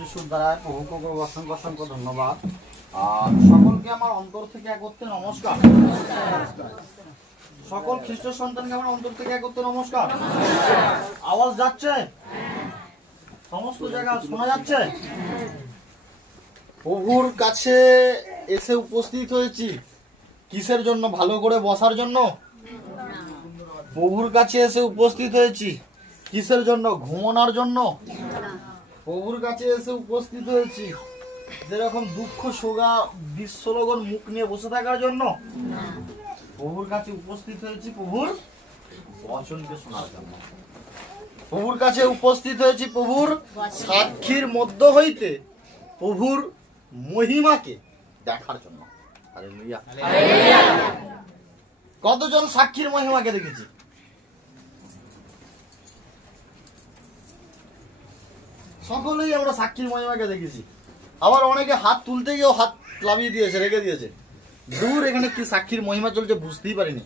যিশুর দ্বারা প্রভুকে অসংখ্য অসংখ্য ধন্যবাদ। আর সকলকে আমার অন্তর থেকে একত্রে নমস্কার। সকল খ্রিস্ট সন্তানকে আমার অন্তর থেকে একত্রে নমস্কার। আওয়াজ যাচ্ছে? সমস্ত জায়গা শোনা যাচ্ছে? প্রভুর কাছে এসে উপস্থিত হয়েছি কিসের জন্য? ভালো করে বসার জন্য? প্রভুর কাছে এসে উপস্থিত হয়েছি কিসের জন্য? ঘুমানোর জন্য? প্রভুর কাছে এসে উপস্থিত হয়েছি যেরকম দুঃখ সোগা বিশ্বলগন মুখ নিয়ে বসে থাকার জন্য? প্রভুর কাছে উপস্থিত হয়েছি প্রভুর বচনকে শোনার জন্য। প্রভুর কাছে উপস্থিত হয়েছি প্রভুর সাক্ষীর মধ্য হইতে প্রভুর মহিমাকে দেখার জন্য। হালেলুয়া। কতজন সাক্ষীর মহিমাকে দেখেছি? সকলেই আমরা সাক্ষীর মহিমাকে দেখেছি। আবার অনেকে হাত তুলতে গিয়েও হাত লাভিয়ে দিয়েছে, রেখে দিয়েছে। দূর, এখানে কি সাক্ষীর মহিমা চলছে বুঝতেই পারিনি,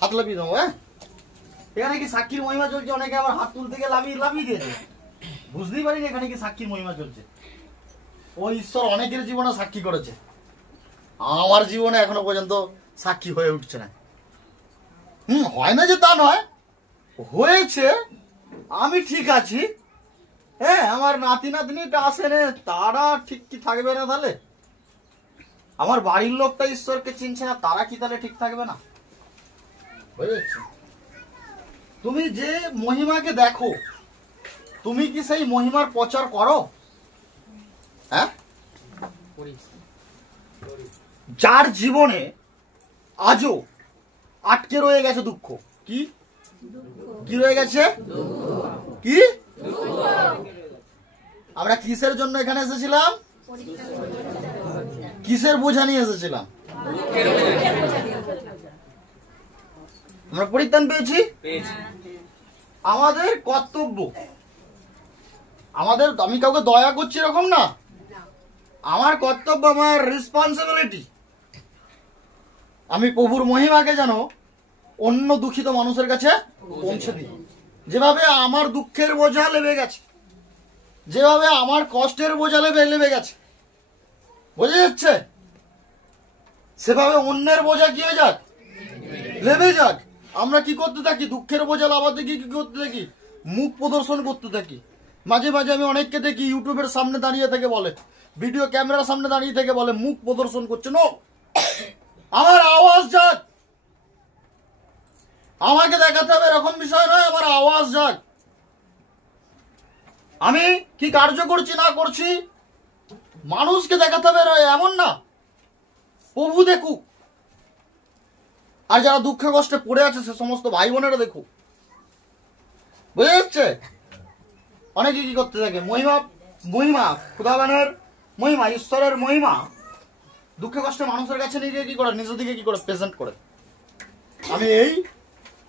হাত লাভিয়ে দেবো। হ্যাঁ, এখানে কি সাক্ষীর মহিমা চলছে? অনেকে আবার হাত তুলতে গিয়ে লাভিয়ে দিয়েছে, বুঝতেই পারিনি এখানে কি সাক্ষীর মহিমা চলছে। ও ঈশ্বর অনেকের জীবনে সাক্ষী করেছে, আমার জীবনে এখনো পর্যন্ত সাক্ষী হয়ে উঠছে না। হয় না যে তা নয়, হয়েছে। আমি ঠিক আছি, হ্যাঁ, আমার নাতি নাতনিটা আসে না, তারা ঠিক কি থাকবে না? তাহলে আমার বাড়ির লোকটা ঈশ্বরকে চিনছে না, তারা কি তাহলে ঠিক থাকবে না? বুঝেছি? তুমি যে মহিমাকে দেখো, তুমি কি সেই মহিমার প্রচার করো? হ্যাঁ, যার জীবনে আজও আটকে রয়ে গেছে দুঃখ, কি কি রয়ে গেছে? কি? আমরা কিসের জন্য এখানে এসেছিলাম? কিসের বোঝা নিয়ে এসেছিলাম? আমরা পরিত্রাণ পেয়েছি। আমাদের কর্তব্য, আমাদের, আমি কাউকে দয়া করছি এরকম না, আমার কর্তব্য, আমার রেসপন্সিবিলিটি, আমি প্রভুর মহিমাকে যেন অন্য দুঃখিত মানুষের কাছে পৌঁছে দিই। যেভাবে আমার দুঃখের বোঝা লেবে গেছে, যেভাবে আমার কষ্টের বোঝা লেবে গেছে, বোঝা যাচ্ছে? সেভাবে অন্যের বোঝা কি হয়ে যাক, লেবে যাক। আমরা কি করতে থাকি? দুঃখের বোঝা লাভাতে কি করতে থাকি? মুখ প্রদর্শন করতে থাকি। মাঝে মাঝে আমি অনেককে দেখি ইউটিউবের সামনে দাঁড়িয়ে থেকে বলে, ভিডিও ক্যামেরার সামনে দাঁড়িয়ে থেকে বলে মুখ প্রদর্শন করছে। নো, আমার আওয়াজ যাক, আমাকে দেখাতে হবে এরকম বিষয় নয়, আমার আওয়াজ যাক। আমি কি কার্য করছি না করছি মানুষকে দেখাতে হবে এমন না, প্রভু দেখুক। আর যারা দুঃখে কষ্টে পড়ে আছে সে সমস্ত ভাই বোনেরা দেখুক। বুঝা যাচ্ছে? অনেকে কি করতে থাকে, মহিমা খুদাবানের মহিমা, ঈশ্বরের মহিমা দুঃখে কষ্টে মানুষের কাছে নিজে কি করে, নিজের দিকে কি করে প্রেজেন্ট করে। আমি এই,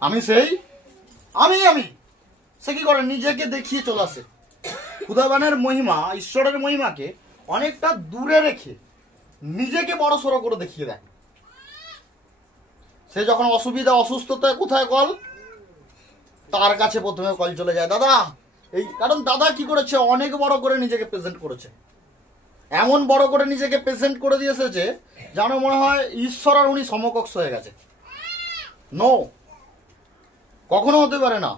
আমি সেই, আমি সে কি করে নিজেকে দেখিয়ে চলে আসে। খুদাবানের মহিমা, ঈশ্বরের মহিমাকে অনেকটা দূরে রেখে নিজেকে বড় সড়ো করে দেখিয়ে দেয়। সে যখন অসুবিধা অসুস্থতায় কোথায় কল, তার কাছে প্রথমে কল চলে যায়, দাদা এই। কারণ দাদা কি করেছে, অনেক বড় করে নিজেকে প্রেজেন্ট করেছে, এমন বড় করে নিজেকে প্রেজেন্ট করে দিয়ে এসেছে যেন মনে হয় ঈশ্বর আর উনি সমকক্ষ হয়ে গেছে। নো, কখনো হতে পারে না।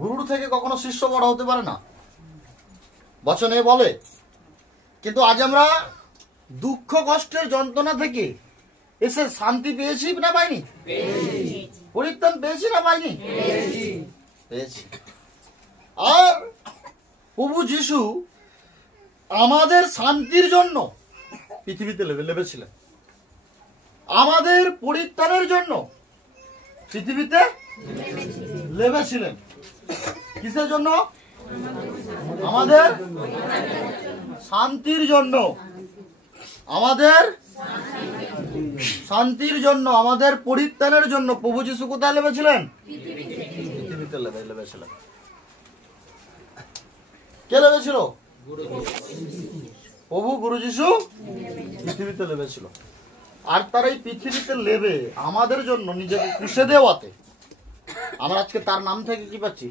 গুরুর থেকে কখনো শিষ্য বড় হতে পারে না, বচনে বলে। কিন্তু আজ আমরা দুঃখ কষ্টের যন্ত্রণা থেকে এসে শান্তি পেয়েছি না পাইনি? পরিত্রাণ পেয়েছি না পাইনি? পেয়েছি। আর প্রভু যিশু আমাদের শান্তির জন্য পৃথিবীতে লেবেছিলেন, আমাদের পরিত্রাণের জন্য পৃথিবীতে লেবেছিলেন। কিসের জন্য? আমাদের শান্তির জন্য, আমাদের শান্তির জন্য, আমাদের পরিত্রাণের জন্য প্রভু যিশু কোথায় লেবেছিলেন? পৃথিবীতে লেবেছিলেন। কে লেবেছিল? প্রভু গুরু যিশু পৃথিবীতে লেবেছিল। আর তার এই পৃথিবীতে লেবে আমাদের জন্য নিজেকে কুশে দেওয়াতে আমরা আজকে তার নাম থেকে কি পাচ্ছি?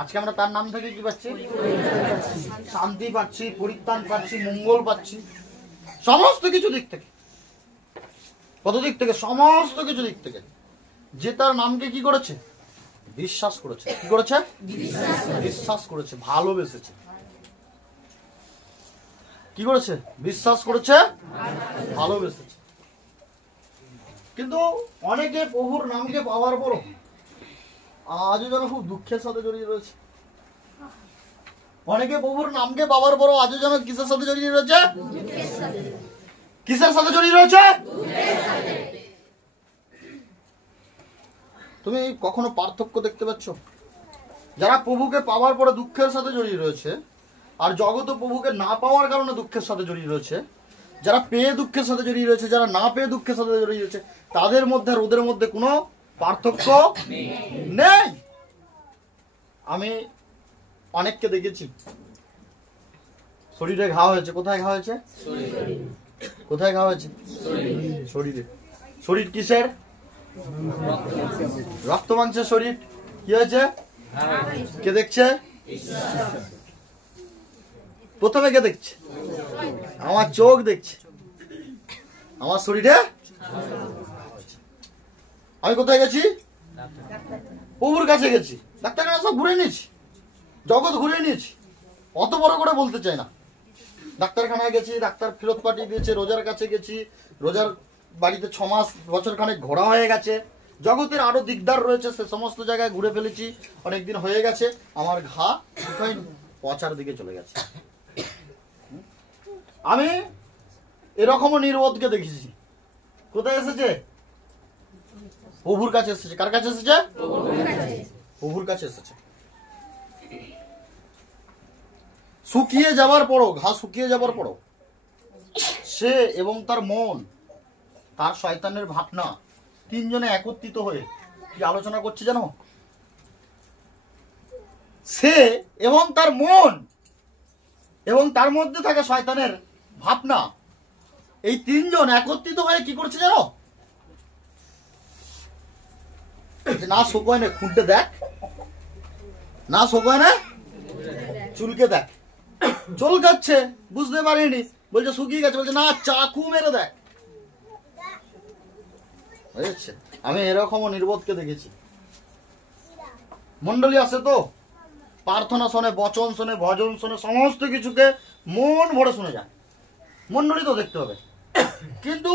আজকে আমরা তার নাম থেকে কি পাচ্ছি? শান্তি পাচ্ছি, পরিত্রাণ পাচ্ছি, মঙ্গল পাচ্ছি, সমস্ত কিছু দিক থেকে। কত দিক থেকে? সমস্ত কিছু দিক থেকে। যে তার নামকে কি করেছে? বিশ্বাস করেছে। কি করেছে? বিশ্বাস করেছে, ভালোবেসেছে। কি করেছে? বিশ্বাস করেছে, ভালোবেসেছে। কিন্তু অনেকে প্রভুর নামকে পাওয়ার পরও আজও যেন খুব দুঃখের সাথে জড়িয়ে রয়েছে। অনেকে প্রভুর নামকে পাওয়ার পরও আজও যেন কিসের সাথে জড়িয়ে রয়েছে? কিসের সাথে জড়িয়ে রয়েছে? তুমি কখনো পার্থক্য দেখতে পাচ্ছ? যারা প্রভুকে পাওয়ার পরে দুঃখের সাথে জড়িয়ে রয়েছে, আর জগৎ প্রভুকে না পাওয়ার কারণে দুঃখের সাথে জড়িয়ে রয়েছে, যারা পেয়ে দুঃখের সাথে জড়িয়ে রয়েছে, যারা না পেয়ে দুঃখের সাথে জড়িয়ে রয়েছে, তাদের মধ্যে আর ওদের মধ্যে কোনো পার্থক্য নেই। আমি অনেককে দেখেছি শরীরে ঘা হয়েছে। কোথায় ঘা হয়েছে? কোথায় ঘা হয়েছে? শরীরে। শরীর কিসের? রক্ত মাংসের শরীর। কি হয়েছে? কে দেখছে? প্রথমে কে দেখছে? আমার চোখ দেখছে। আমার শরীরে আমি কোথায় গেছি? প্রভুর কাছে গেছি। ডাক্তারখানা সব ঘুরে নিয়েছি, জগৎ ঘুরে নিয়েছি, অত বড় করে বলতে চাই না। ডাক্তারখানায় গেছি, ডাক্তার ফেরত পাঠিয়ে দিয়েছে। রোজার কাছে গেছি, রোজার বাড়িতে 6 মাস বছর খানেক ঘোরা হয়ে গেছে। জগতের আরো দিকদার রয়েছে, সে সমস্ত জায়গায় ঘুরে ফেলেছি, অনেকদিন হয়ে গেছে। আমার ঘা পচার দিকে চলে গেছে। আমি এরকমও নির্বোধকে দেখেছি। কোথায় এসেছে? প্রভুর কাছে এসেছে। কার কাছে এসেছে? প্রভুর কাছে এসেছে। শুকিয়ে যাবার পরও, ঘা শুকিয়ে যাবার পরও সে এবং তার মন, তার শয়তানের ভাবনা, তিনজনে একত্রিত হয়ে কি আলোচনা করছে জানো? সে এবং তার মন এবং তার মধ্যে থাকা শয়তানের ভাবনা, এই তিনজন একত্রিত হয়ে কি করছে জানো? না শোকয় না, খুঁটে দেখ। না শোকয় না, চুলকে দেখ। চুলকাচ্ছে, বুঝতে পারিনি, বলছে শুকিয়ে গেছে, বলছে না চাকু মেরে দেখ। বুঝেছে? আমি এরকমও নির্বোধকে দেখেছি। মন্ডলী আসে তো, প্রার্থনা শোনে, বচন শোনে, ভজন শোনে, সমস্ত কিছুকে মন ভরে শুনে যায়। মন্ডলী তো দেখতে হবে। কিন্তু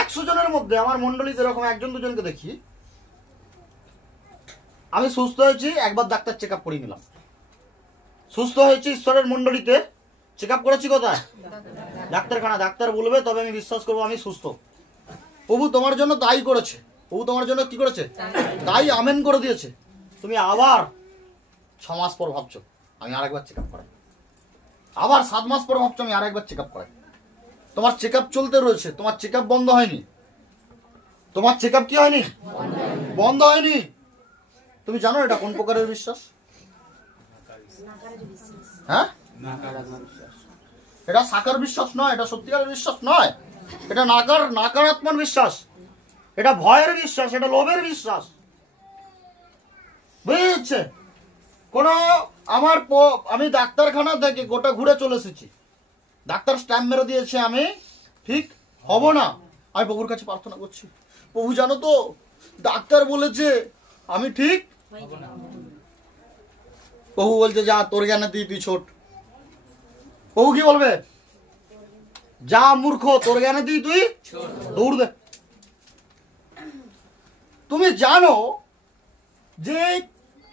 100 জনের মধ্যে আমার মন্ডলীতে এরকম 1 2 জনকে দেখি। আমি সুস্থ হয়েছি, একবার ডাক্তার চেক আপ করে নিলাম। সুস্থ হয়েছি ঈশ্বরের মন্ডলীতে, চেক আপ করেছি কোথায়? ডাক্তারখানা। ডাক্তার বলবে তবে আমি বিশ্বাস করবো আমি সুস্থ। প্রভু তোমার জন্য তাই করেছে। প্রভু তোমার জন্য কি করেছে? তাই আমেন করে দিয়েছে। তুমি আবার 6 মাস পর ভাবছো আমি আরেকবার চেক আপ করাই, আবার 7 মাস পর ভাবছো আমি আরেকবার চেক আপ করাই। তোমার চেক আপ চলতে রয়েছে, তোমার চেক আপ বন্ধ হয়নি। তোমার চেক আপ কি হয়নি? বন্ধ হয়নি। তুমি জানো এটা কোন প্রকারের বিশ্বাস? হ্যাঁ, এটা সাকার বিশ্বাস নয়, এটা সত্যিকারের বিশ্বাস নয়। এটা নাকারাত্মক বিশ্বাস, এটা ভয়ের বিশ্বাস, এটা লোভের বিশ্বাস। বুঝছে? কোন আমি ডাক্তারখানা থেকে গোটা ঘুরে চলে এসেছি, ডাক্তার স্ট্যাম্প মেরে দিয়েছে আমি ঠিক হব না। আমি প্রভুর কাছে প্রার্থনা করছি, প্রভু জানো তো ডাক্তার বলেছে আমি ঠিক। প্রভু বলছে যা তোর জ্ঞানে তুই ছোট। প্রভু কি বলবে? যা মূর্খ, তোর জ্ঞানে তুই দৌড় দে। তুমি জানো যে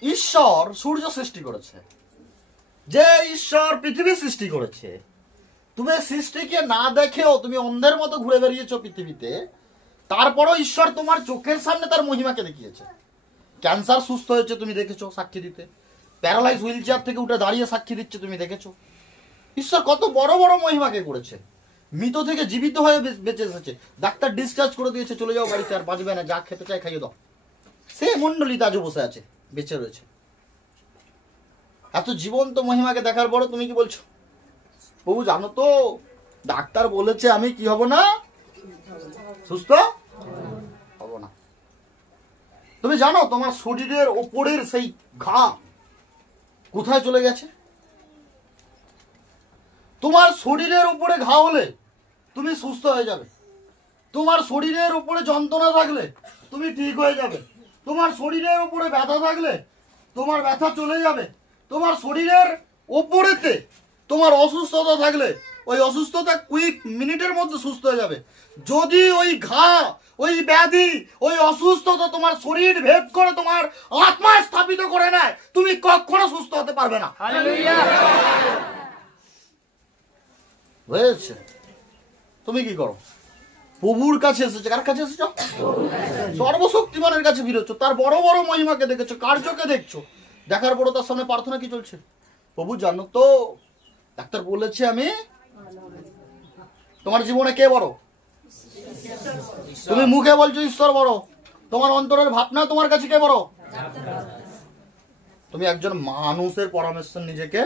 ঈশ্বর সূর্য সৃষ্টি করেছে, যে ঈশ্বর পৃথিবী সৃষ্টি করেছে, তুমি সৃষ্টিকে না দেখেও তুমি অন্ধের মতো ঘুরে বেরিয়েছো পৃথিবীতে, তারপরও ঈশ্বর তোমার চোখের সামনে তার মহিমাকে দেখিয়েছে। ক্যান্সার সুস্থ হয়েছে তুমি দেখেছো সাক্ষী দিতে, প্যারালাইজ হুইল চেয়ার থেকে উঠে দাঁড়িয়ে সাক্ষী দিচ্ছে তুমি দেখেছো। ঈশ্বর কত বড় বড় মহিমাকে করেছে। মৃত থেকে জীবিত হয়ে বেঁচে এসেছে। ডাক্তার ডিসচার্জ করে দিয়েছে, চলে যাও বাড়িতে, আর বাঁচবে না, যা খেতে চাই খাইয়ে দাও। সে মন্ডলীতে আজও বসে আছে, বেঁচে রয়েছে। এত জীবন্ত মহিমাকে দেখার পরও তুমি কি বলছো? প্রভু জানো তো ডাক্তার বলেছে আমি কি হব না, সুস্থ হব না। তুমি জানো তোমার শরীরের ওপরের সেই ঘা কোথায় চলে গেছে? তোমার শরীরের উপরে ঘা হলে তুমি সুস্থ হয়ে যাবে। তোমার শরীরের উপরে যন্ত্রণা থাকলে তুমি ঠিক হয়ে যাবে। তোমার শরীরের উপরে ব্যথা থাকলে তোমার ব্যথা চলে যাবে। তোমার শরীরের ওপরেতে তোমার অসুস্থতা থাকলে ওই অসুস্থতা কুইক মিনিটের মধ্যে সুস্থ হয়ে যাবে। যদি ওই ঘা, ওই ব্যাধি, ওই অসুস্থতা তোমার শরীর ভেদ করে তোমার আত্মা স্থাপিত করে নেয়, তুমি কখনো সুস্থ হতে পারবে না। বুঝেছে? তুমি কি করো? প্রভুর কাছে এসেছো। কার কাছে এসেছো? সর্বশক্তিমানের কাছে ফিরেছো। তার বড় বড় মহিমাকে দেখেছো, কার্যকে দেখছো। দেখার পরও তার সামনে প্রার্থনা কি চলছে? প্রভু জানো তো, ডাক্তার বলেছে আমি। তোমার জীবনে কে বড়? তুমি মুখে বলছো ঈশ্বর বড়, তোমার অন্তরের ভাবনা তোমার কাছে কে বড়? তুমি একজন মানুষের পরামর্শ নিজেকে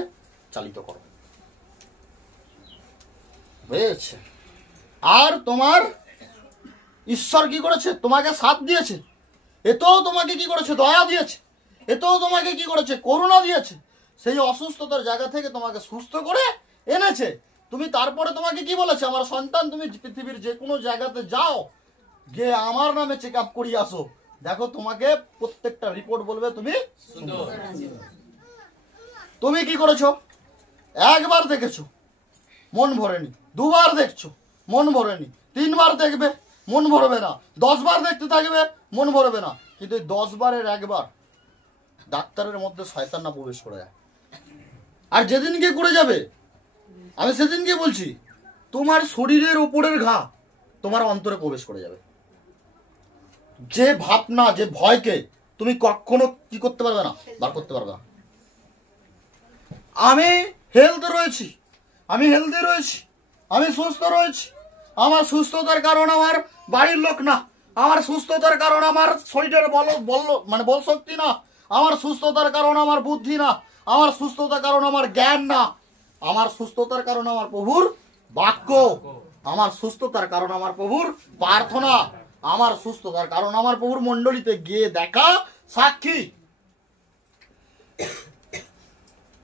চালিত করো। বুঝেছে? আর তোমার ঈশ্বর কি করেছে? তোমাকে সাথ দিয়েছে। এতেও তোমাকে কি করেছে? দয়া দিয়েছে। এতেও তোমাকে কি করেছে? করুণা দিয়েছে। সেই অসুস্থতার জায়গা থেকে তোমাকে সুস্থ করে এনেছে। তুমি তারপরে তোমাকে কি বলেছে? আমার সন্তান, তুমি পৃথিবীর যে কোনো জায়গাতে যাও, গিয়ে আমার নামে চেক আপ করিয়ে আসো। দেখো তোমাকে প্রত্যেকটা রিপোর্ট বলবে তুমি সুন্দর। তুমি কি করেছো? একবার দেখেছো, মন ভরেনি। দুবার দেখছো, মন ভরেনি। 3 বার দেখবে, মন ভরবে না। 10 বার দেখতে থাকবে, মন ভরবে না। কিন্তু 10 বারের একবার ডাক্তারের মধ্যে শয়তান না প্রবেশ করে যায়। আর যেদিনকে করে যাবে, আমি সেদিনকে বলছি, তোমার শরীরের উপরের ঘা তোমার অন্তরে প্রবেশ করে যাবে। যে ভাবনা, যে ভয়কে তুমি কখনো কি করতে পারবে না, বার করতে পারবে না। আমি হেলথ রয়েছি, আমি হেলদি রয়েছি, আমি সুস্থ রয়েছি। আমার সুস্থতার কারণ আমার বাড়ির লোক না। আমার সুস্থতার কারণ আমার শরীরের বল শক্তি না। আমার সুস্থতার কারণ আমার বুদ্ধি না। আমার সুস্থতার কারণ আমার জ্ঞান না। আমার সুস্থতার কারণ আমার প্রভুর বাক্য। আমার সুস্থতার কারণ আমার প্রভুর প্রার্থনা। আমার সুস্থতার কারণ আমার প্রভুর মণ্ডলীতে গিয়ে দেখা সাক্ষী।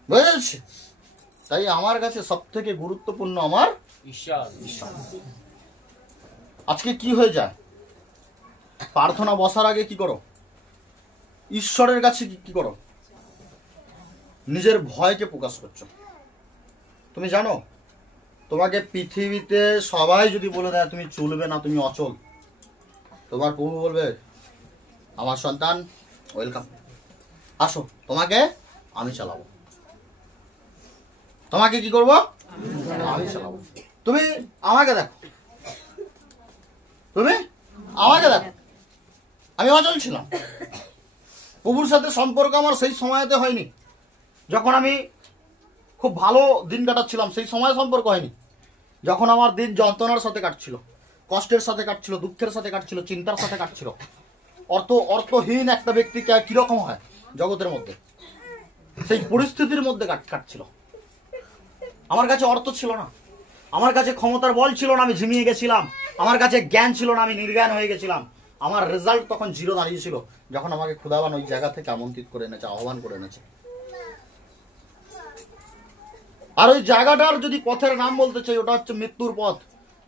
বুঝেছি? তাই আমার কাছে সব থেকে গুরুত্বপূর্ণ আমার ঈশ্বর। আজকে কি হয়ে যায়? প্রার্থনা বসার আগে কি করো? ঈশ্বরের কাছে কি করো? নিজের ভয়কে প্রকাশ করছো। তুমি জানো, তোমাকে পৃথিবীতে সবাই যদি বলে দেয় তুমি চলবে না, তুমি অচল, তোমার প্রভু বলবে আমার সন্তান ওয়েলকাম, আসো, তোমাকে আমি চালাবো। তোমাকে কি করবো? আমি চালাবো। তুমি আমাকে দেখো, তুমি আমাকে দেখো। আমি অচল ছিলাম। প্রভুর সাথে সম্পর্ক আমার সেই সময়তে হয়নি যখন আমি খুব ভালো দিন কাটাচ্ছিলাম, সেই সময় সম্পর্ক হয়নি। যখন আমার দিন যন্ত্রণার সাথে কাটছিল, কষ্টের সাথে কাটছিল, দুঃখের সাথে কাটছিল, চিন্তার সাথে কাটছিল। অর্থহীন একটা ব্যক্তি কিরকম হয় জগতের মধ্যে, সেই পরিস্থিতির মধ্যে কাটছিল। আমার কাছে অর্থ ছিল না, আমার কাছে ক্ষমতার বল ছিল না, আমি ঝিমিয়ে গেছিলাম। আমার কাছে জ্ঞান ছিল না, আমি নির্জ্ঞান হয়ে গেছিলাম। আমার রেজাল্ট তখন 0 দাঁড়িয়েছিল যখন আমাকে খুদাবান ওই জায়গা থেকে আমন্ত্রিত করে এনেছে, আহ্বান করে এনেছে। আর ওই জায়গাটার যদি পথের নাম বলতে চাই, ওটা হচ্ছে মৃত্যুর পথ,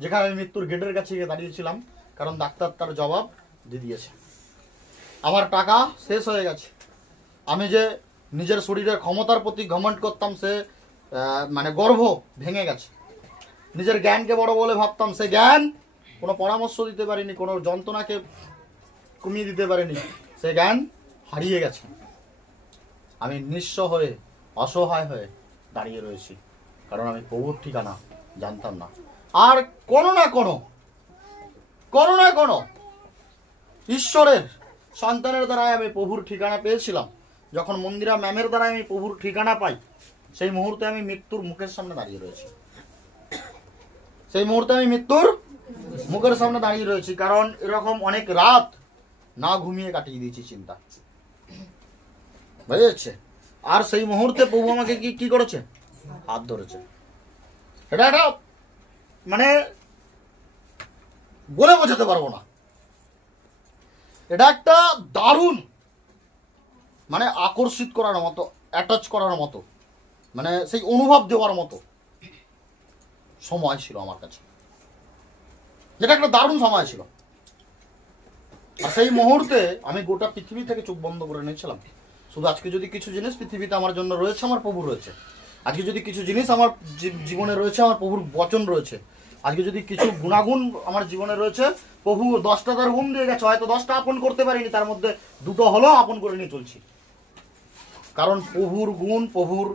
যেখানে আমি মৃত্যুর গেটের কাছে গিয়ে দাঁড়িয়েছিলাম। কারণ ডাক্তার তার জবাব দিয়ে দিয়েছে। আমার টাকা শেষ হয়ে গেছে। আমি যে নিজের শরীরের ক্ষমতার প্রতি ঘমণ্ড করতাম, সে গর্ব ভেঙে গেছে। নিজের জ্ঞানকে বড় বলে ভাবতাম, সে জ্ঞান কোনো পরামর্শ দিতে পারিনি, কোনো যন্ত্রণাকে কমিয়ে দিতে পারিনি, সে জ্ঞান হারিয়ে গেছে। আমি নিঃস্ব হয়ে, অসহায় হয়ে দাঁড়িয়ে রয়েছি, কারণ আমি প্রভুর ঠিকানা জানতাম না। আর কোনো না কোনো ঈশ্বরের সন্তানের দ্বারাই আমি প্রভুর ঠিকানা পেয়েছিলাম। যখন মন্দিরা ম্যামের দ্বারা আমি প্রভুর ঠিকানা পাই, সেই মুহূর্তে আমি মৃত্যুর মুখের সামনে দাঁড়িয়ে রয়েছি। সেই মুহূর্তে আমি মৃত্যুর মুখের সামনে দাঁড়িয়ে রয়েছি। কারণ এরকম অনেক রাত না ঘুমিয়ে কাটিয়ে দিয়েছি চিন্তা। বুঝে যাচ্ছে? আর সেই মুহূর্তে প্রভু আমাকে কি করেছে? হাত ধরেছে। এটা বলে বোঝাতে পারবো না। এটা একটা দারুণ মানে আকর্ষিত করার মতো, অ্যাটাচ করার মতো, মানে সেই অনুভব দেওয়ার মতো সময় ছিল আমার কাছে। যেটা একটা দারুণ সময় ছিল। আর সেই মুহূর্তে আমি গোটা পৃথিবী থেকে চোখ বন্ধ করে নিয়েছিলাম। শুধু আজকে যদি কিছু জিনিস পৃথিবীতে আমার জন্য রয়েছে, আমার প্রভু রয়েছে। আজকে যদি কিছু জিনিস আমার জীবনে রয়েছে, আমার প্রভুর বচন রয়েছে। আজকে যদি কিছু গুণাগুণ আমার জীবনে রয়েছে, প্রভু 10টা তার হুম দিয়ে গেছে, হয়তো 10টা আপন করতে পারিনি, তার মধ্যে 2টো হলো আপন করে নিয়ে চলছি। কারণ প্রভুর গুণ, প্রভুর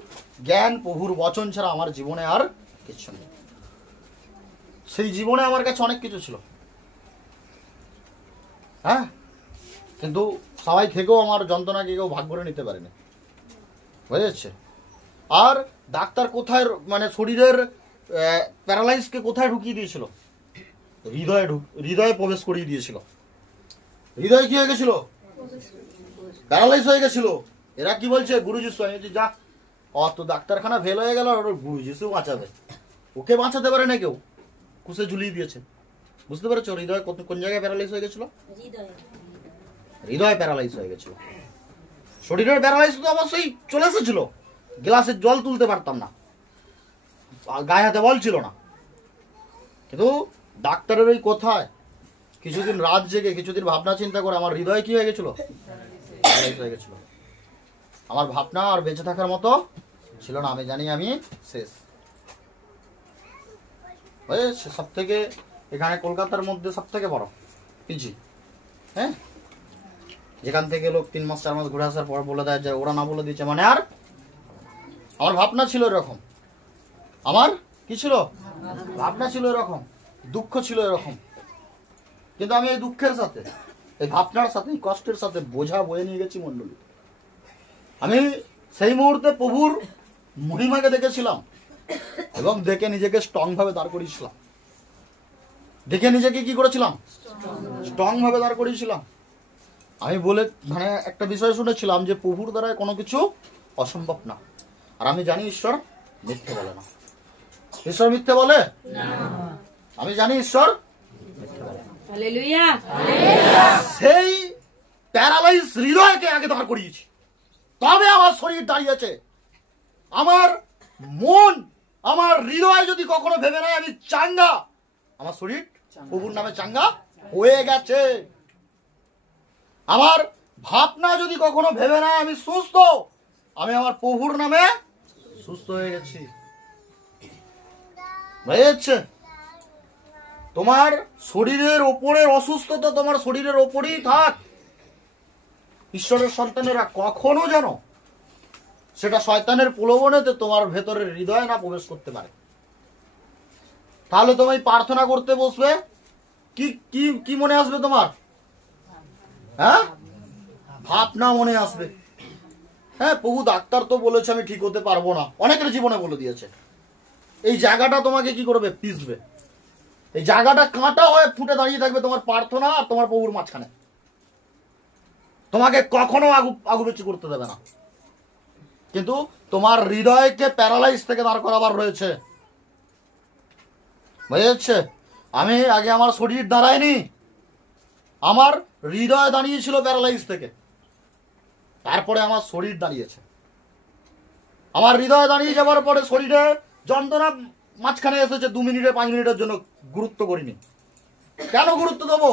জ্ঞান, প্রভুর বচন ছাড়া আমার জীবনে আর কিছু নেই। সেই জীবনে আমার কাছে অনেক কিছু ছিল, হ্যাঁ, কিন্তু সবাই থেকেও আমার যন্ত্রণাকে কেউ ভাগ করে নিতে পারেনি, বুঝা যাচ্ছে। আর ডাক্তার কোথায় মানে শরীরের প্যারালাইজকে কোথায় ঢুকিয়ে দিয়েছিল? হৃদয়ে প্রবেশ করিয়ে দিয়েছিল। হৃদয়ে কি হয়ে গেছিল? প্যারালাইজ হয়ে গেছিল। এরা কি বলছে? গুরু যিশু। আমি বলছি যা, অত ডাক্তারখানা ফেল হয়ে গেল, গুরু যিশু বাঁচাবে। ওকে বাঁচাতে পারে না কেউ, কুশে ঝুলিয়ে দিয়েছে। বুঝতে পেরেছো হৃদয় কোন জায়গায় প্যারালাইজ হয়ে গেছিল? হৃদয় প্যারালাইজ হয়ে গেছিল। শরীরের প্যারালাইজ তো অবশ্যই চলে এসেছিল, গ্লাসের জল তুলতে পারতাম না, গায়ে হাতে বল ছিল না। কিন্তু ডাক্তারের ওই কোথায় কিছুদিন রাত জেগে কিছুদিন ভাবনা চিন্তা করে আমার হৃদয় কি হয়ে গেছিল? প্যারালাইজ হয়ে গেছিল। আমার ভাবনা আর বেঁচে থাকার মতো ছিল না। আমি জানি আমি শেষ। সব থেকে এখানে কলকাতার মধ্যে সব থেকে বড় পিজি, হ্যাঁ, যেখান থেকে লোক 3 মাস 4 মাস ঘুরে আসার পর বলে দেয় যে ওরা না বলে দিয়েছে মানে। আর আমার ভাবনা ছিল এরকম, আমার কি ছিল? ভাবনা ছিল এরকম, দুঃখ ছিল এরকম। কিন্তু আমি এই দুঃখের সাথে, এই ভাবনার সাথে, এই কষ্টের সাথে বোঝা বয়ে নিয়ে গেছি মন্ডলী। আমি সেই মুহূর্তে প্রভুর মহিমাকে দেখেছিলাম এবং দেখে নিজেকে স্ট্রং ভাবে দাঁড় করিয়েছিলাম। দেখে নিজেকে কি করেছিলাম? স্ট্রং ভাবে দাঁড় করিয়েছিলাম। আমি বলে মানে একটা বিষয় শুনেছিলাম যে প্রভুর দ্বারা কোনো কিছু অসম্ভব না। আর আমি জানি ঈশ্বর মিথ্যে বলে না। ঈশ্বর মিথ্যে বলে না। আমি জানি ঈশ্বর মিথ্যে বলে না। হালেলুয়া। সেই প্যারালাইজ হৃদয়কে আগে দাঁড় করিয়েছি, তবে আমার শরীর দাঁড়িয়েছে। আমার মন, আমার হৃদয় যদি কখনো ভেবে নেয় আমি চাঙ্গা, আমার শরীর প্রভুর নামে চাঙ্গা হয়ে গেছে। আমার ভাবনা যদি কখনো ভেবে নেয় আমি সুস্থ, আমি আমার প্রভুর নামে সুস্থ হয়ে গেছি। বুঝেছে? তোমার শরীরের ওপরের অসুস্থতা তোমার শরীরের ওপরেই থাক। ঈশ্বরের সন্তানেরা কখনো যেন সেটা শয়তানের প্রলোভনেতে তোমার ভেতরের হৃদয় না প্রবেশ করতে পারে। তাহলে তুমি প্রার্থনা করতে বসবে, কি কি কি মনে আসবে তোমার? হ্যাঁ, ভাবনা মনে আসবে। হ্যাঁ, প্রভু ডাক্তার তো বলেছে আমি ঠিক হতে পারবো না, অনেকের জীবনে বলে দিয়েছে। এই জায়গাটা তোমাকে কি করবে? পিসবে। এই জায়গাটা কাঁটা হয়ে ফুটে দাঁড়িয়ে থাকবে তোমার প্রার্থনা আর তোমার প্রভুর মাঝখানে। তোমাকে কখনো আগুবেচি করতে দেবে না। কিন্তু তোমার হৃদয়কে প্যারালাইজ থেকে দাঁড় করাবার রয়েছে। বুঝা যাচ্ছে? আমি আগে আমার শরীর দাঁড়ায়নি, আমার হৃদয় দাঁড়িয়েছিল প্যারালাইজ থেকে, তারপরে আমার শরীর দাঁড়িয়েছে। আমার হৃদয় দাঁড়িয়ে যাওয়ার পরে শরীরে যন্ত্রণা মাঝখানে এসেছে 2 মিনিটে 5 মিনিটের জন্য, গুরুত্ব করিনি। কেন গুরুত্ব দেবো?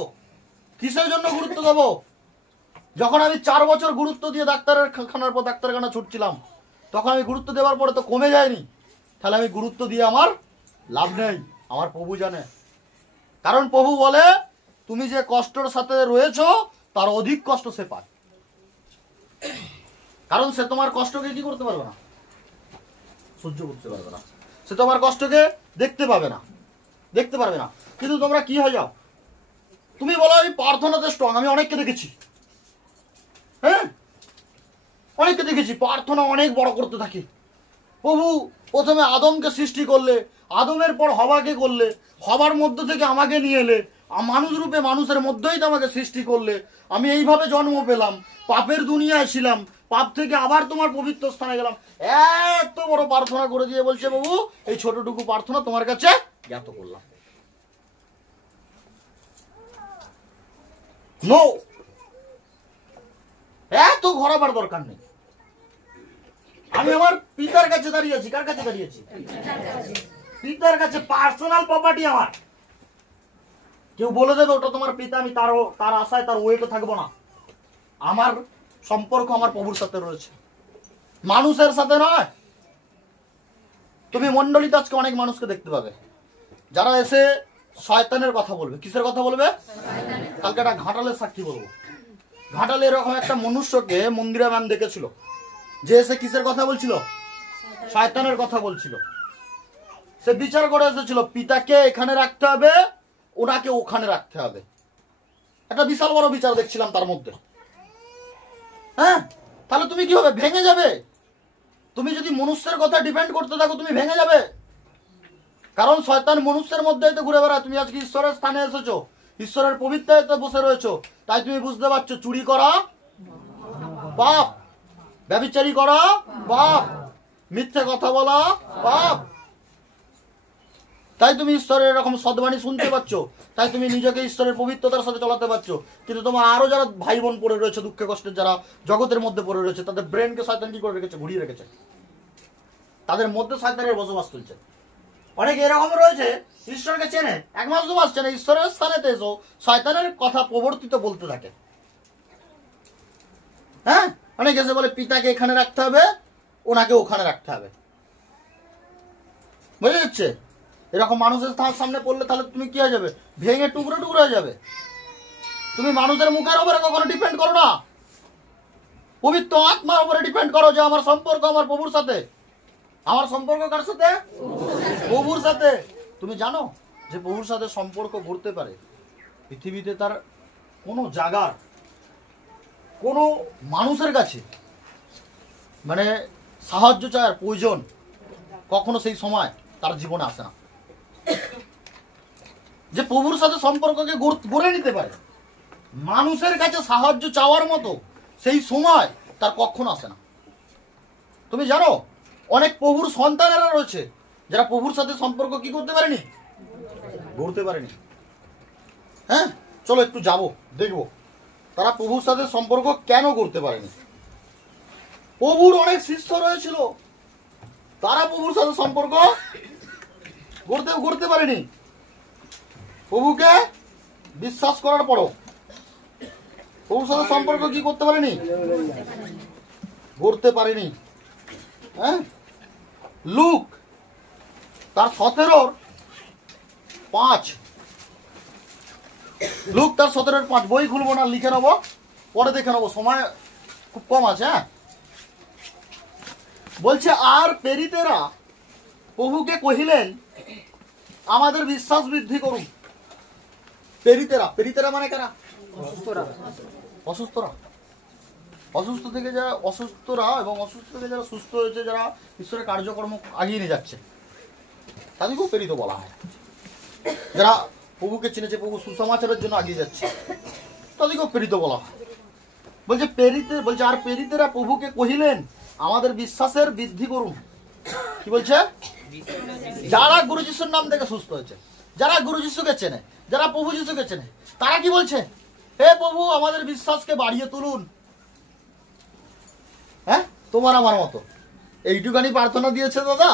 কিসের জন্য গুরুত্ব দেবো? যখন আমি 4 বছর গুরুত্ব দিয়ে ডাক্তারের খানার পর ডাক্তারখানা ছুটছিলাম, তখন আমি গুরুত্ব দেওয়ার পরে তো কমে যায়নি। তাহলে আমি গুরুত্ব দিয়ে আমার লাভ নেই, আমার প্রভু জানে। কারণ প্রভু বলে তুমি যে কষ্টের সাথে রয়েছো তার অধিক কষ্ট সে পায়। কারণ সে তোমার কষ্টকে কি করতে পারবে না? সহ্য করতে পারবে না। সে তোমার কষ্টকে দেখতে পাবে না, দেখতে পারবে না। কিন্তু তোমরা কি হয়ে যাও? তুমি বলো আমি প্রার্থনাতে স্ট্রং। আমি অনেককে দেখেছি, হ্যাঁ, অনেককে দেখেছি প্রার্থনা অনেক বড় করতে থাকি। প্রভু প্রথমে আদমকে সৃষ্টি করলে, আদমের পর হওয়াকে করলে, হবার মধ্য থেকে আমাকে নিয়ে এলে, মানুষ রূপে মানুষের মধ্যেই তো আমাকে সৃষ্টি করলে, আমি এইভাবে জন্ম পেলাম, পাপের দুনিয়ায় ছিলাম, পাপ থেকে আবার তোমার পবিত্র স্থানে গেলাম। এত বড় প্রার্থনা করে দিয়ে বলছে বাবু এই ছোটটুকু প্রার্থনা তোমার কাছে জ্ঞাত করলাম। নো, এত ঘোরাবার দরকার নেই। আমি আমার পিতার কাছে দাঁড়িয়েছি। কার কাছে দাঁড়িয়েছি? পিতার কাছে। পার্সোনাল প্রপার্টি আমার। কেউ বলে দেবে ওটা তোমার পিতা, আমি তার আশায় তার ওয়েটে থাকবো না। আমার সম্পর্ক আমার প্রভুর সাথে রয়েছে, মানুষের সাথে নয়। তুমি মন্ডলীতে আজকে অনেক মানুষকে দেখতে পাবে যারা এসে শয়তানের কথা বলবে। কিসের কথা বলবে? কালকে একটা ঘাটালের সাক্ষী বলবো। ঘাটালে এরকম একটা মনুষ্যকে মন্দিরে ম্যাম দেখেছিল, যে এসে কিসের কথা বলছিল? শয়তানের কথা বলছিল। সে বিচার করে এসেছিল পিতাকে এখানে রাখতে হবে, ওনাকে ওখানে রাখতে হবে। একটা বিশাল বড় বিচার দেখছিলাম তার মধ্যে। হ্যাঁ, তাহলে তুমি কি হবে? ভেঙে যাবে। তুমি যদি মনুষ্যের কথা ডিপেন্ড করতে থাকো তুমি ভেঙে যাবে। কারণ শয়তান মনুষ্যের মধ্যেই তো ঘুরে বেড়ায়। তুমি আজকে ঈশ্বরের স্থানে এসেছো, ঈশ্বরের পবিত্রতায় বসে রয়েছো, তাই তুমি বুঝতে পারছো চুরি করা পাপ, ব্যভিচারী করা পাপ, মিথ্যে কথা বলা পাপ। তাই তুমি ঈশ্বরের এরকম সদ্বাণী শুনতে পাচ্ছ, তাই তুমি নিজেকে ঈশ্বরের পবিত্রতার সাথে চলাতে পারছো। কিন্তু তোমার আরো যারা ভাই বোন পড়ে রয়েছে, দুঃখে কষ্টের যারা জগতের মধ্যে পড়ে রয়েছে, তাদের ব্রেনকে শয়তান কি করে রেখেছে? ঘুরিয়ে রেখেছে। তাদের মধ্যে শয়তানের বসবাস চলছে। অনেক এরকম রয়েছে ঈশ্বরকে চেনে, 1 মাস 2 মাস চেনে, ঈশ্বরের স্থানেতে এসো শয়তানের কথা প্রবর্তিত বলতে থাকে। হ্যাঁ, অনেক এসে বলে পিতাকে এখানে রাখতে হবে, ওনাকে ওখানে রাখতে হবে। বুঝে যাচ্ছে? এরকম মানুষের সামনে পড়লে তাহলে তুমি কি হয়ে যাবে? ভেঙে টুকরো টুকরো হয়ে যাবে। তুমি মানুষের মুখের উপরে কখনো ডিপেন্ড করো না, পবিত্র আত্মার উপরে ডিপেন্ড করো যে আমার সম্পর্ক আমার প্রভুর সাথে। আমার সম্পর্ক কার সাথে? প্রভুর সাথে। তুমি জানো যে প্রভুর সাথে সম্পর্ক গড়তে পারে পৃথিবীতে তার কোনো জায়গার কোনো মানুষের কাছে মানে সাহায্য চাওয়ার প্রয়োজন কখনো সেই সময় তার জীবনে আসে না। যে প্রভুর সাথে সম্পর্ককে গড়ে নিতে পারে, মানুষের কাছে সাহায্য চাওয়ার মতো সেই সময় তার কখনো আসে না। তুমি জানো অনেক প্রভুর সন্তানেরা রয়েছে যারা প্রভুর সাথে সম্পর্ক কি করতে পারেনি? গড়তে পারেনি। হ্যাঁ, চলো একটু যাবো, দেখবো তারা প্রভুর সাথে সম্পর্ক কেন গড়তে পারেনি। প্রভুর অনেক শিষ্য রয়েছিল, তারা প্রভুর সাথে সম্পর্ক গড়তে পারেনি। প্রভুকে বিশ্বাস করার পরও প্রভুর সাথে সম্পর্ক কি করতে পারেনি? গড়তে পারেনি। হ্যাঁ, লুক তার 17:5, লুক তার 17:5, বই খুলবো না, লিখে নেবো, পরে দেখে নেবো, সময় খুব কম আছে। হ্যাঁ, বলছে আর পেরিতেরা প্রভুকে কহিলেন আমাদের বিশ্বাস বৃদ্ধি করুন। পেরিতেরা মানে কারা? অসুস্থরা। অসুস্থ থেকে যারা অসুস্থরা এবং অসুস্থ থেকে যারা সুস্থ হয়েছে, যারা ঈশ্বরের কার্যকর্ম আগিয়ে নিয়ে যাচ্ছে, তাদেরকেও প্রেরিত বলা হয়। যারা প্রভুকে চিনেছে, প্রভু সুসমাচারের জন্য আগিয়ে যাচ্ছে, তাদেরকেও প্রেরিত বলা হয়। বলছে আর প্রেরিতেরা প্রভুকে কহিলেন আমাদের বিশ্বাসের বৃদ্ধি করুন। কি বলছে? যারা গুরু যিশুর নাম থেকে সুস্থ হয়েছে, যারা গুরু যিশুকে চেনে, যারা প্রভু যিশুকে চেনে, তারা কি বলছে? হে প্রভু আমাদের বিশ্বাসকে বাড়িয়ে তুলুন। হ্যাঁ, তোমার আমার মতো এইটুখানি প্রার্থনা দিয়েছে দাদা,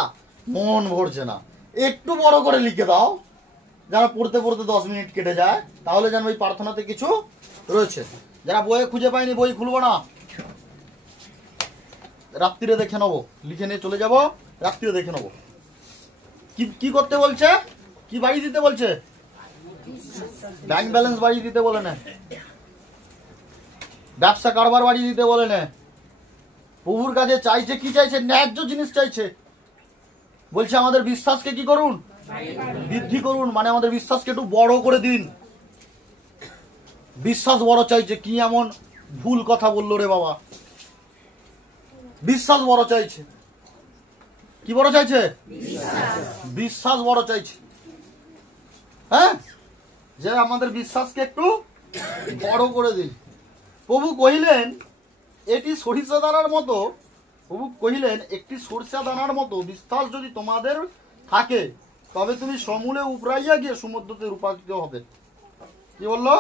মন ভরছে না, একটু বড় করে লিখে দাও, যারা পড়তে পড়তে 10 মিনিট কেটে যায়, তাহলে যেন ওই প্রার্থনাতে কিছু রয়েছে। যারা বইয়ে খুঁজে পায়নি, বই খুলবো না, রাত্রিরে দেখে নেবো, লিখে নিয়ে চলে যাব, রাত্রিরে দেখে নেবো। কি করতে বলছে? কি বাড়িয়ে দিতে বলছে? ব্যাংক ব্যালেন্স বাড়িয়ে দিতে বলে না, ব্যবসা কারবার বাড়িয়ে দিতে বলে না। প্রভুর কাছে চাইছে কি চাইছে? ন্যায্য জিনিস চাইছে। বলছে আমাদের বিশ্বাসকে কি করুন? বৃদ্ধি করুন, মানে আমাদের বিশ্বাসকে একটু বড় করে দিন। বিশ্বাস বড় চাইছে। কি এমন ভুল কথা বললো রে বাবা! বিশ্বাস বড় চাইছে। কি বড় চাইছে? বিশ্বাস বড় চাইছে। হ্যাঁ, যে আমাদের বিশ্বাসকে একটু বড় করে দিন। প্রভু কহিলেন এটি সরিষা দানার মতো, প্রভু কহিলেন একটি সরিষা দানার মতো বিশ্বাস যদি তোমাদের থাকে তবে তুমি সমূলে উপরাইয়া গিয়ে সমুদ্রতে রূপান্তরিত হবে। কি বললো?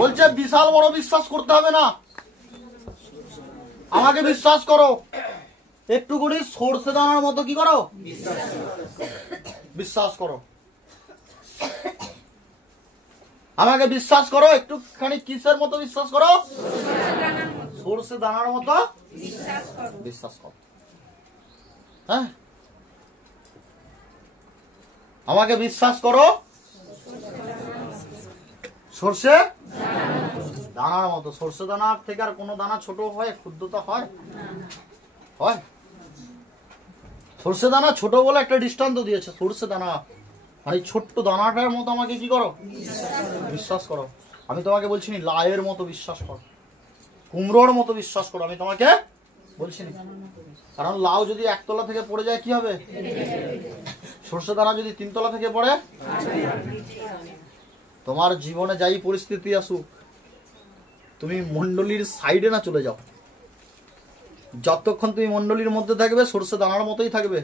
বলছে বিশাল বড় বিশ্বাস করতে হবে না, আমাকে বিশ্বাস করো, একটু করে সরষে দানার মতো কি করো, বিশ্বাস করো। আমাকে বিশ্বাস করো, একটুখানি কিসের মতো বিশ্বাস করো, সরষে দানার মতো বিশ্বাস করো। হ্যাঁ, আমাকে বিশ্বাস করো, সরষে দানার মতো। সরষে দানার থেকে আর কোনো দানা ছোট হয়, ক্ষুদ্রতা হয়? হয়? সরষে দানা ছোট বলে একটা দৃষ্টান্ত দিয়েছে। সরষে দানা মানে ছোট্ট দানাটার মতো আমাকে কি করো, বিশ্বাস করো। আমি তোমাকে বলছি না লাউয়ের মতো বিশ্বাস করো, কুমড়োর মতো বিশ্বাস করো, আমি তোমাকে বলছি না। কারণ লাউ যদি একতলা থেকে পড়ে যায় কি হবে, সরষে দানা যদি 3 তলা থেকে পড়ে। তোমার জীবনে যাই পরিস্থিতি আসুক, তুমি মণ্ডলীর সাইডে না চলে যাও। যতক্ষণ তুমি মণ্ডলীর মধ্যে থাকবে সরষে দানার মতোই থাকবে,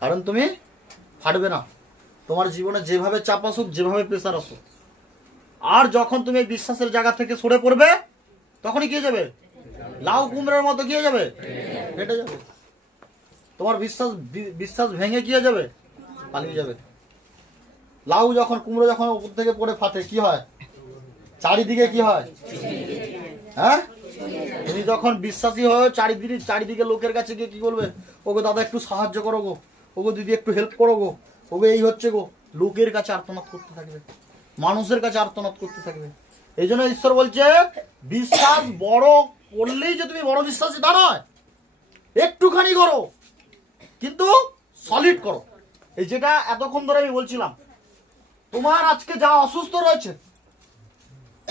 কারণ তুমি ফাটবে না। তোমার জীবনে যেভাবে চাপ আসুক, যেভাবে প্রেসার আসুক, আর যখন তুমি বিশ্বাসের জায়গা থেকে সরে পড়বে, তখনই কি যাবে, লাউ কুমড়োর মতো কি যাবে, ফেটে যাবে। তোমার বিশ্বাস ভেঙে কি যাবে, পালিয়ে যাবে। লাউ যখন কুমড়ো যখন উপর থেকে পড়ে ফাটে কি হয়, চারিদিকে কি হয়, হ্যাঁ? তুমি যখন বিশ্বাসী হয়ে চারিদিকে লোকের কাছে গিয়ে কি বলবে, ওগো দাদা একটু সাহায্য করো গো, ওগো দিদি একটু হেল্প করো গো, ওগো এই হচ্ছে গো। লোকের কাছে আর্তনাদ করতে থাকবে, মানুষের কাছে আর্তনাদ করতে থাকবে। এই জন্য ঈশ্বর বলছে বিশ্বাস বড় করলেই যে তুমি বড় বিশ্বাসী তা নয়, একটুখানি করো কিন্তু সলিড করো। এই যেটা এতক্ষণ ধরে আমি বলছিলাম, তোমার আজকে যা অসুস্থ রয়েছে,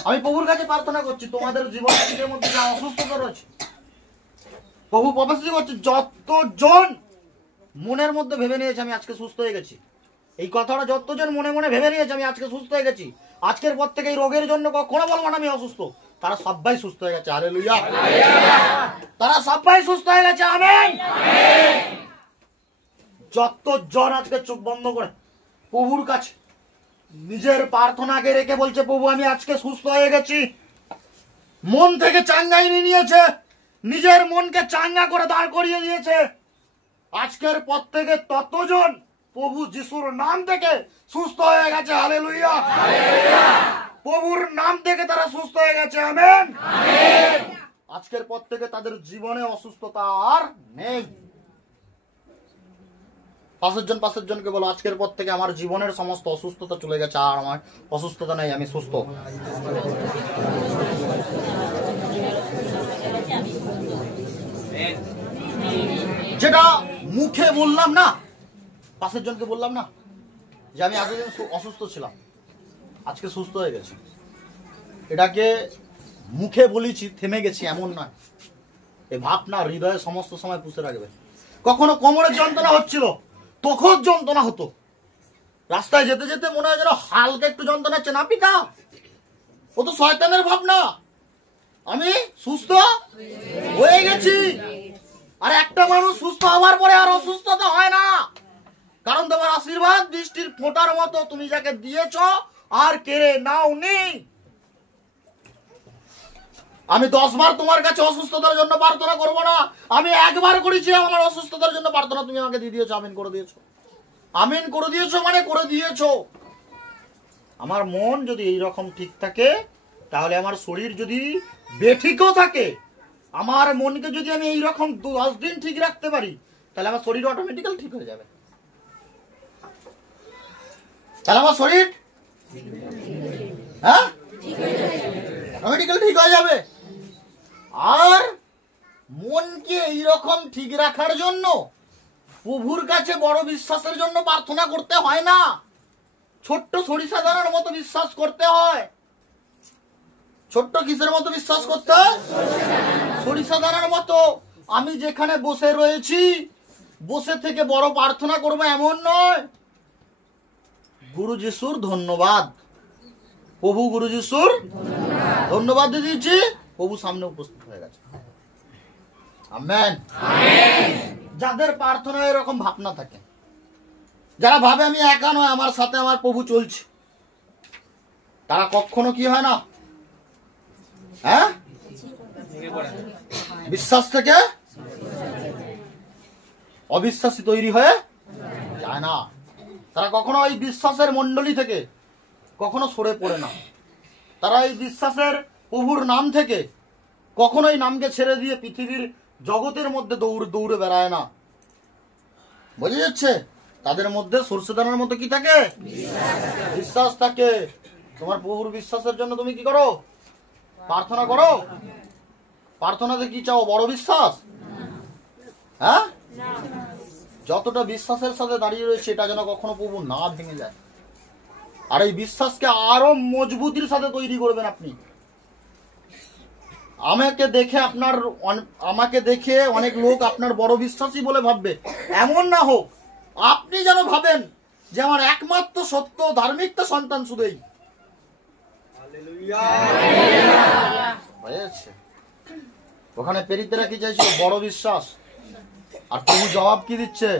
আমি প্রভুর কাছে প্রার্থনা করছি, তোমাদের জীবনের মধ্যে যা অসুস্থতা রয়েছে, প্রভু প্রফেসি করছে, যতজন মনের মধ্যে ভেবে নিয়েছে আমি আজকে সুস্থ হয়ে গেছি, এই কথাটা যতজন মনে মনে ভেবে নিয়েছে আমি আজকে সুস্থ হয়ে গেছি, আজকের পর থেকে এই রোগের জন্য কখনো বলবো না আমি অসুস্থ, তারা সবাই সুস্থ হয়ে গেছে। হালেলুয়া, তারা সবাই সুস্থ হয়ে গেছে। আমেন। যতজন আজকে চোখ বন্ধ করে প্রভুর কাছে নিজের প্রার্থনাকে রেখে বলছে, প্রভু আমি আজকে সুস্থ হয়ে গেছি, মন থেকে চাঙ্গাই নিয়েছে, নিজের মনকে চাঙ্গা করে দাঁড় করিয়ে দিয়েছে, আজকের পর থেকে ততজন প্রভু যিশুর নাম থেকে সুস্থ হয়ে গেছে। হালেলুয়া, প্রভুর নাম থেকে তারা সুস্থ হয়ে গেছে। আমেন। আজকের পর থেকে তাদের জীবনে অসুস্থতা আর নেই। পাঁচজন জনকে বলো, আজকের পর থেকে আমার জীবনের সমস্ত অসুস্থতা চলে গেছে, আর আমার অসুস্থতা নেই, আমি সুস্থ। যেটা মুখে বললাম না, 5 জনকে বললাম না যে আমি এতদিন অসুস্থ ছিলাম, আজকে সুস্থ হয়ে গেছি, এটাকে মুখে বলেছি থেমে গেছি এমন নয়। এই ভাবনা হৃদয়ে সমস্ত সময় পুষে রাখবে। কখনো কোমরের যন্ত্রণা হচ্ছিল, তখন যন্ত্রণা হতো, রাস্তায় যেতে যেতে মনে হয় যেন হালকা একটু যন্ত্রণা হচ্ছে, না পিতা ও তো শয়তানের ভাবনা, আমি সুস্থ হয়ে গেছি। আর একটা মানুষ সুস্থ হওয়ার পরে আর অসুস্থতা হয় না, কারণ তোমার আশীর্বাদ বৃষ্টির ফোঁটার মতো তুমি যাকে দিয়েছ আর কেড়ে নাও নি। আমি 10 বার তোমার কাছে অসুস্থতার জন্য প্রার্থনা করবো না, আমি একবার করেছি আমার অসুস্থতার জন্য প্রার্থনা, তুমি আমাকে দিয়ে দিয়েছো, আমিন করে দিয়েছো। আমিন করে দিয়েছো মানে করে দিয়েছো। আমার মন যদি এইরকম ঠিক থাকে, তাহলে আমার শরীর যদি বেঠিকও থাকে, আমার মনকে যদি আমি এইরকম 10 দিন ঠিক রাখতে পারি, তাহলে আমার শরীর অটোমেটিক্যাল ঠিক হয়ে যাবে। তাহলে আমার শরীর অটোমেটিক্যাল ঠিক হয়ে যাবে। আর মনকে এইরকম ঠিক রাখার জন্য প্রভুর কাছে বড় বিশ্বাসের জন্য প্রার্থনা করতে হয় না, ছোট্ট সরিষা দানার মতো বিশ্বাস করতে হয়। ছোট্ট কিসের মতো বিশ্বাস করতে হয়? সরিষা দানার মতো। আমি যেখানে বসে রয়েছি, বসে থেকে বড় প্রার্থনা করবো এমন নয়। গুরু যিশুর ধন্যবাদ, প্রভু গুরু যিশুর ধন্যবাদ দিয়ে দিয়েছি, প্রভু সামনে উপস্থিত হয়ে গেছে। আমেন। যাদের প্রার্থনা এরকম ভাবনা থাকে, যারা ভাবে আমি একা নয়, আমার সাথে আমার প্রভু চলছে, তারা কখনো কি হয় না, হ্যাঁ, বিশ্বাস থেকে অবিশ্বাসী তৈরি হয়ে যায় না। তারা কখনো এই বিশ্বাসের মণ্ডলী থেকে কখনো সরে পড়ে না। তারা এই বিশ্বাসের প্রভুর নাম থেকে কখনো এই নামকে ছেড়ে দিয়ে পৃথিবীর জগতের মধ্যে দৌড়ে বেড়ায় না। বোঝা যাচ্ছে? তাদের মধ্যে সরষে দানার মতো কি থাকে? বিশ্বাস থাকে। তোমার প্রভুর বিশ্বাসের জন্য তুমি কি করো? প্রার্থনা করো। প্রার্থনাতে কি চাও? বড় বিশ্বাস? হ্যাঁ, যতটা বিশ্বাসের সাথে দাঁড়িয়ে রয়েছে এটা যেন কখনো প্রভু না ভেঙে যায়। আর এই বিশ্বাসকে আরো মজবুতির সাথে তৈরি করবেন আপনি। আমাকে দেখে অনেক লোক আপনার বড় বিশ্বাসী বলে ভাববে, এমন না হোক। আপনি যেন ভাবেন যে আমার একমাত্র সত্য ধার্মিকতা সন্তান শুধুই। ওখানে পেরিতেরা কি চাইছিল? বড় বিশ্বাস। আর প্রভু জবাব কি দিচ্ছে?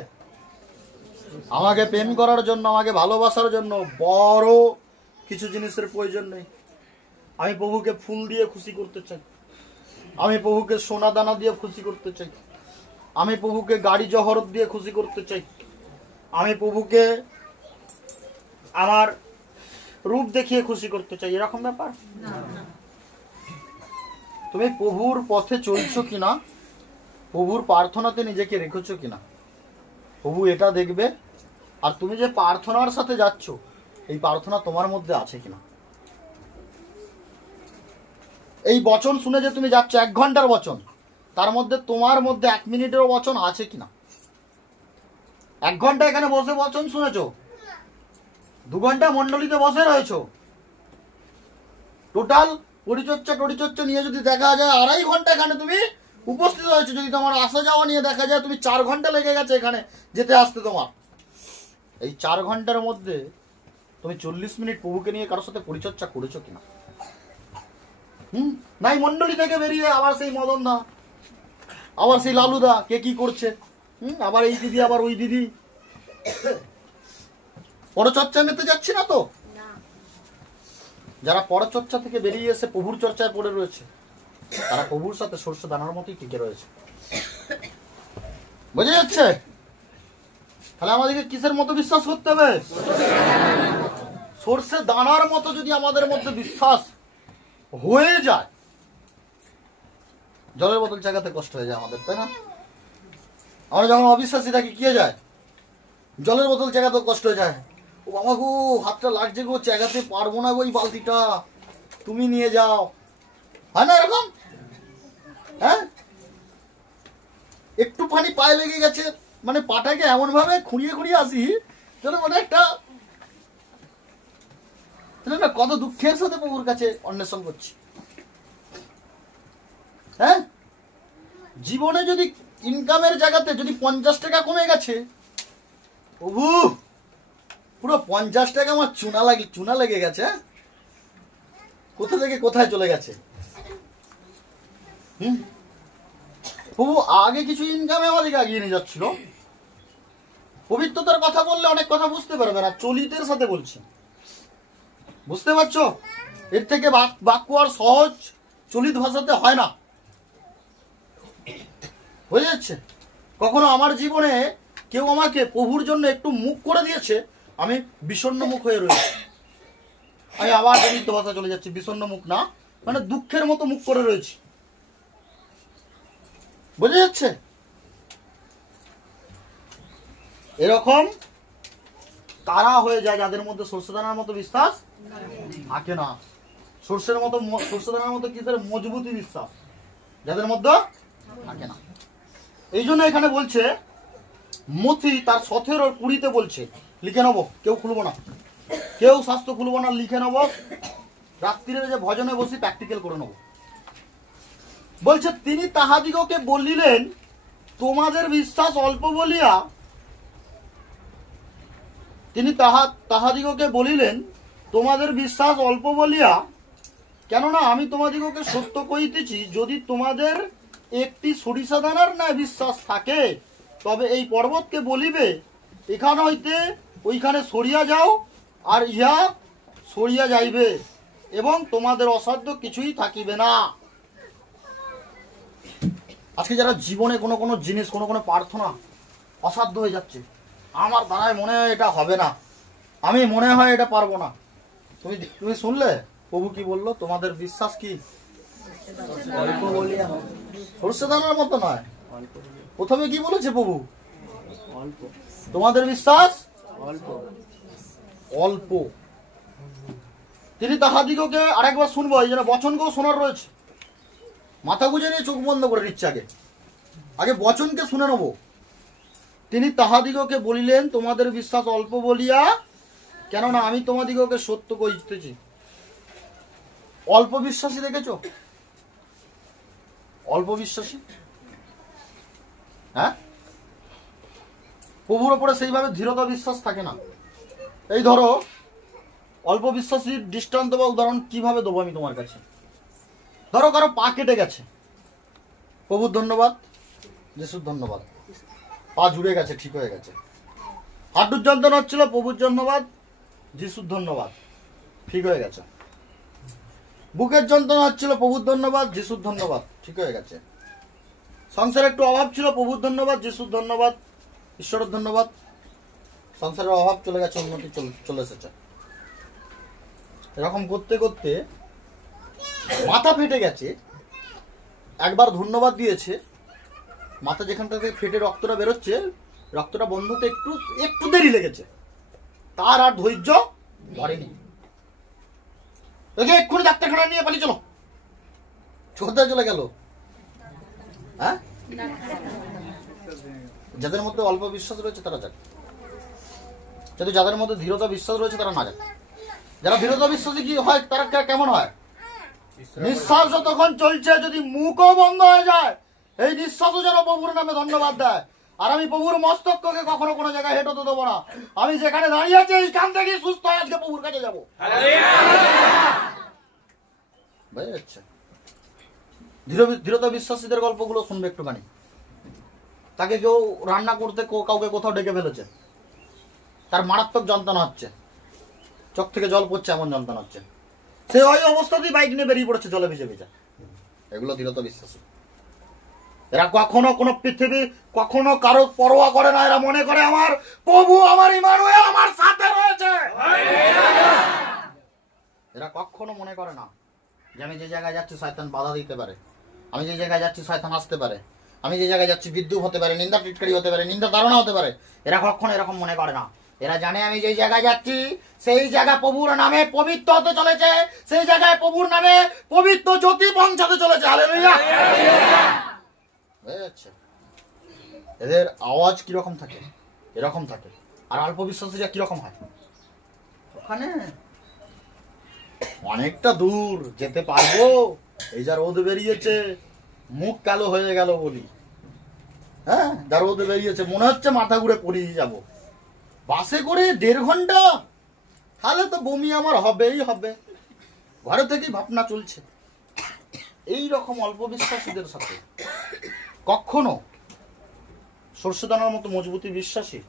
আমাকে প্রেম করার জন্য, আমাকে ভালোবাসার জন্য বড় কিছু জিনিসের প্রয়োজন নেই। আমি প্রভুকে ফুল দিয়ে খুশি করতে চাই, আমি প্রভুকে সোনা দানা দিয়ে খুশি করতে চাই, আমি প্রভুকে গাড়ি জহরত দিয়ে খুশি করতে চাই, আমি প্রভুকে আমার রূপ দেখিয়ে খুশি করতে চাই। এরকম ব্যাপার। তুমি প্রভুর পথে চলছো কিনা, প্রভুর প্রার্থনাতে নিজেকে রেখেছো কিনা, প্রভু এটা দেখবে। আর তুমি যে প্রার্থনার সাথে যাচ্ছ, এই প্রার্থনা তোমার মধ্যে আছে কিনা। এই বচন শুনে যে তুমি যাচ্ছ 1 ঘন্টার বচন, তার মধ্যে তোমার মধ্যে 1 মিনিটেরও বচন আছে কিনা। 1 ঘন্টা এখানে বসে বচন শুনেছো, 2 ঘন্টা মন্ডলীতে বসে রয়েছো, টোটাল পরিচর্যা নিয়ে যদি দেখা যায় 2.5 ঘন্টা এখানে তুমি উপস্থিত হয়েছো। যদি তোমার আসা যাওয়া নিয়ে দেখা যায় তুমি 4 ঘন্টা লেগে গেছে এখানে যেতে আসতে তোমার। এই 4 ঘন্টার মধ্যে তুমি 40 মিনিট প্রভুকে নিয়ে কারোর সাথে পরিচর্যা করেছো কিনা। নাই মন্ডলী থেকে বেরিয়ে আবার সেই মদন দা, আবার সেই লালুদা, কে কি করছে, আবার এই দিদি, আবার ওই দিদি, পরচর্চা মেতে যাচ্ছি না তো। যারা পরচর্চা থেকে বেরিয়ে এসে প্রভুর চর্চায় পড়ে রয়েছে, তারা প্রভুর সাথে সরষে দানার মতোই টিকে রয়েছে। বোঝা যাচ্ছে? তাহলে আমাদেরকে কিসের মতো বিশ্বাস করতে হবে? সরষে দানার মতো যদি আমাদের মধ্যে বিশ্বাস হয়ে যায়, জলের বোতল চাগাতে কষ্ট হয়ে যায় আমাদের, তাই না? আমরা যখন অবিশ্বাসী থাকি কি হয়ে যায়? জলের বোতল চাগাতে কষ্ট হয়ে যায়। ও বাবা গো, হাতটা লাগছে গো, চাগাতে পারবো না গো, ওই বালতিটা তুমি নিয়ে যাও। হয় না এরকম? হ্যাঁ, একটু পানি পায়ে লেগে গেছে, মানে পাটাকে এমন ভাবে খুঁড়িয়ে আসি যেন মানে একটা কত দুঃখের সাথে প্রভুর কাছে অন্বেষণ করছি। হ্যাঁ, জীবনে যদি ইনকামের জায়গাতে যদি 50 টাকা কমে গেছে, প্রভু পুরো 50 টাকা আমার চুনা লেগে গেছে, কোথা থেকে কোথায় চলে গেছে। প্রভু আগে কিছু ইনকামে আমাদেরকে আগিয়ে নিয়ে যাচ্ছিল। পবিত্রতার কথা বললে অনেক কথা বুঝতে পারবে না, চলিতের সাথে বলছি, বুঝতে পারছো? এর থেকে বাক্য আর সহজ চলিত ভাষাতে হয় না। হয়ে যাচ্ছে? কখনো আমার জীবনে কেউ আমাকে প্রভুর জন্য একটু মুখ করে দিয়েছে, আমি বিষণ্ণ মুখ হয়ে রয়েছি। আমি আবার চলিত ভাষা চলে যাচ্ছি, বিষণ্ণ মুখ না, মানে দুঃখের মতো মুখ করে রয়েছি। বোঝা যাচ্ছে? এরকম তারা হয়ে যায় যাদের মধ্যে সরষে দানার মতো বিশ্বাস থাকে না। সরষে দানার মতো কি মজবুতি বিশ্বাস যাদের মধ্যে থাকে না। এই জন্য এখানে বলছে মথি তার 17:20 বলছে, লিখে নেবো, কেউ খুলবো না, কেউ শাস্ত্র খুলবো না, লিখে নেবো, রাত্রিরে যে ভজনে বসি প্র্যাকটিক্যাল করে নেবো। বলছে তিনি তাহাদিগকে বলিলেন, তোমাদের বিশ্বাস অল্প বলিয়া, তিনি তাহাদিগকে বলিলেন তোমাদের বিশ্বাস অল্প বলিয়া, কেননা আমি তোমাদিগকে সত্য কহিতেছি, যদি তোমাদের একটি সরিষা দানার ন্যায় বিশ্বাস থাকে, তবে এই পর্বতকে বলিবে এখান হইতে ওইখানে সরিয়া যাও, আর ইহা সরিয়া যাইবে, এবং তোমাদের অসাধ্য কিছুই থাকিবে না। আজকে যারা জীবনে কোনো কোনো জিনিস, কোনো কোনো প্রার্থনা অসাধ্য হয়ে যাচ্ছে, আমার দ্বারায় মনে হয় এটা হবে না, আমি মনে হয় এটা পারবো না, তুমি শুনলে প্রভু কি বললো? তোমাদের বিশ্বাস কি অল্প বলিয়া সরষে দানার মতো নয়। প্রথমে কি বলেছে প্রভু? অল্প। তোমাদের বিশ্বাস অল্প অল্প। তিনি তাহাদিগকে, আরেকবার শুনবো, এই জন্য বচনকেও শোনার রয়েছে। মাথা গুঁজে নিয়ে চোখ বন্ধ করে নিচ্ছে, আগে বচনকে শুনে নেব। তিনি তাহাদিগকে বলিলেন, তোমাদের বিশ্বাস অল্প বলিয়া, কেননা আমি তোমাদিগকে সত্য কইতেছি। অল্প বিশ্বাসী দেখেছো? অল্প বিশ্বাসী, হ্যাঁ, প্রভুর ওপরে সেইভাবে দৃঢ়তা বিশ্বাস থাকে না। এই ধরো, অল্প বিশ্বাসীর দৃষ্টান্ত বা উদাহরণ কিভাবে দেবো আমি তোমার কাছে? ধরো কারো পা কেটে গেছে, প্রভুর ধন্যবাদ, যিশুর ধন্যবাদ, পা জুড়ে গেছে, ঠিক হয়ে গেছে। হাঁটুর যন্ত্রণা হচ্ছিল, প্রভুর ধন্যবাদ, যিশুর ধন্যবাদ, ঠিক হয়ে গেছে। বুকের যন্ত্রণা হচ্ছিল, প্রভুর ধন্যবাদ, যিশুর ধন্যবাদ, ঠিক হয়ে গেছে। সংসারে একটু অভাব ছিল, প্রভুর ধন্যবাদ, যিশুর ধন্যবাদ, ঈশ্বরের ধন্যবাদ, সংসারের অভাব চলে গেছে, উন্নতি চলে এসেছে। এরকম করতে করতে মাথা ফেটে গেছে, একবার ধন্যবাদ দিয়েছে, মাথা যেখানটা থেকে ফেটে রক্তটা বেরোচ্ছে, রক্তটা বন্ধ হতে একটু একটু দেরি লেগেছে, তার আর ধৈর্য ধরেনি, এক্ষুনি ডাক্তারখানা নিয়ে পালিয়ে চলো। কোথায় চলে গেল? হ্যাঁ, যাদের মধ্যে অল্প বিশ্বাস রয়েছে তারা যাক, যদি যাদের মধ্যে দৃঢ়তা বিশ্বাস রয়েছে তারা না যাক। যারা দৃঢ়তা বিশ্বাসী কি হয়, তারা কেমন হয়? নিঃশ্বাস যতক্ষণ চলছে, যদি মুখও বন্ধ হয়ে যায়, এই নিঃশ্বাসও যেন প্রভুর নামে ধন্যবাদ দেয়। আর আমি প্রভুর মস্তককে কখনো কোনো জায়গায় হেঁটে তো দেবো না। আমি যেখানে দাঁড়িয়ে আছি এইখান থেকে সুস্থ হয়ে আজকে প্রভুর কাছে যাবো। বুঝা যাচ্ছে? দৃঢ়তা বিশ্বাসীদের গল্পগুলো শুনবে একটুখানি। তাকে কেউ রান্না করতে কাউকে কোথাও ডেকে ফেলেছে, তার মারাত্মক যন্ত্রণা হচ্ছে, চোখ থেকে জল পড়ছে, এমন যন্ত্রণা হচ্ছে, সে ওই অবস্থাতেই বাইক নিয়ে বেরিয়ে পড়েছে জলে ভিজে ভিজে। এগুলো দৃঢ়তা বিশ্বাসী। এরা কখনো কোনো পৃথিবী, কখনো কারো পরোয়া করে না। এরা মনে করে আমার প্রভু, আমার ইমানুয়েল আমার সাথে রয়েছে। এরা কখনো মনে করে না যে আমি যে জায়গায় যাচ্ছি শয়তান বাধা দিতে পারে, আমি যে জায়গায় যাচ্ছি শয়তান আসতে পারে, আমি যে জায়গায় যাচ্ছি বিদ্রুপ হতে পারে, নিন্দা টিটকারি হতে পারে, নিন্দা ধারণা হতে পারে। এরা কখনো এরকম মনে করে না। এরা জানে আমি যে জায়গায় যাচ্ছি সেই জায়গা প্রভুর নামে পবিত্র হতে চলেছে, সেই জায়গায় প্রভুর নামে পবিত্র জ্যোতি পৌঁছাতে চলেছে। হালেলুয়া। এদের আওয়াজ কিরকম থাকে? এরকম থাকে। আর অল্প বিশ্বাসীরা কিরকম হয়? ওখানে অনেকটা দূর যেতে পারবো, এই যা রোদ বেরিয়েছে, মুখ কালো হয়ে গেল বলি, হ্যাঁ, যা রোদ বেরিয়েছে মনে হচ্ছে মাথা ঘুরে পড়িয়ে যাব। বাসে করে 1.5 ঘন্টা, তাহলে তো বমি আমার হবেই হবে। ঘরে থেকেই ভাবনা চলছে। এই রকম অল্প বিশ্বাসীদের সাথে কখনো সরষেদানার মতো মজবুতি বিশ্বাসী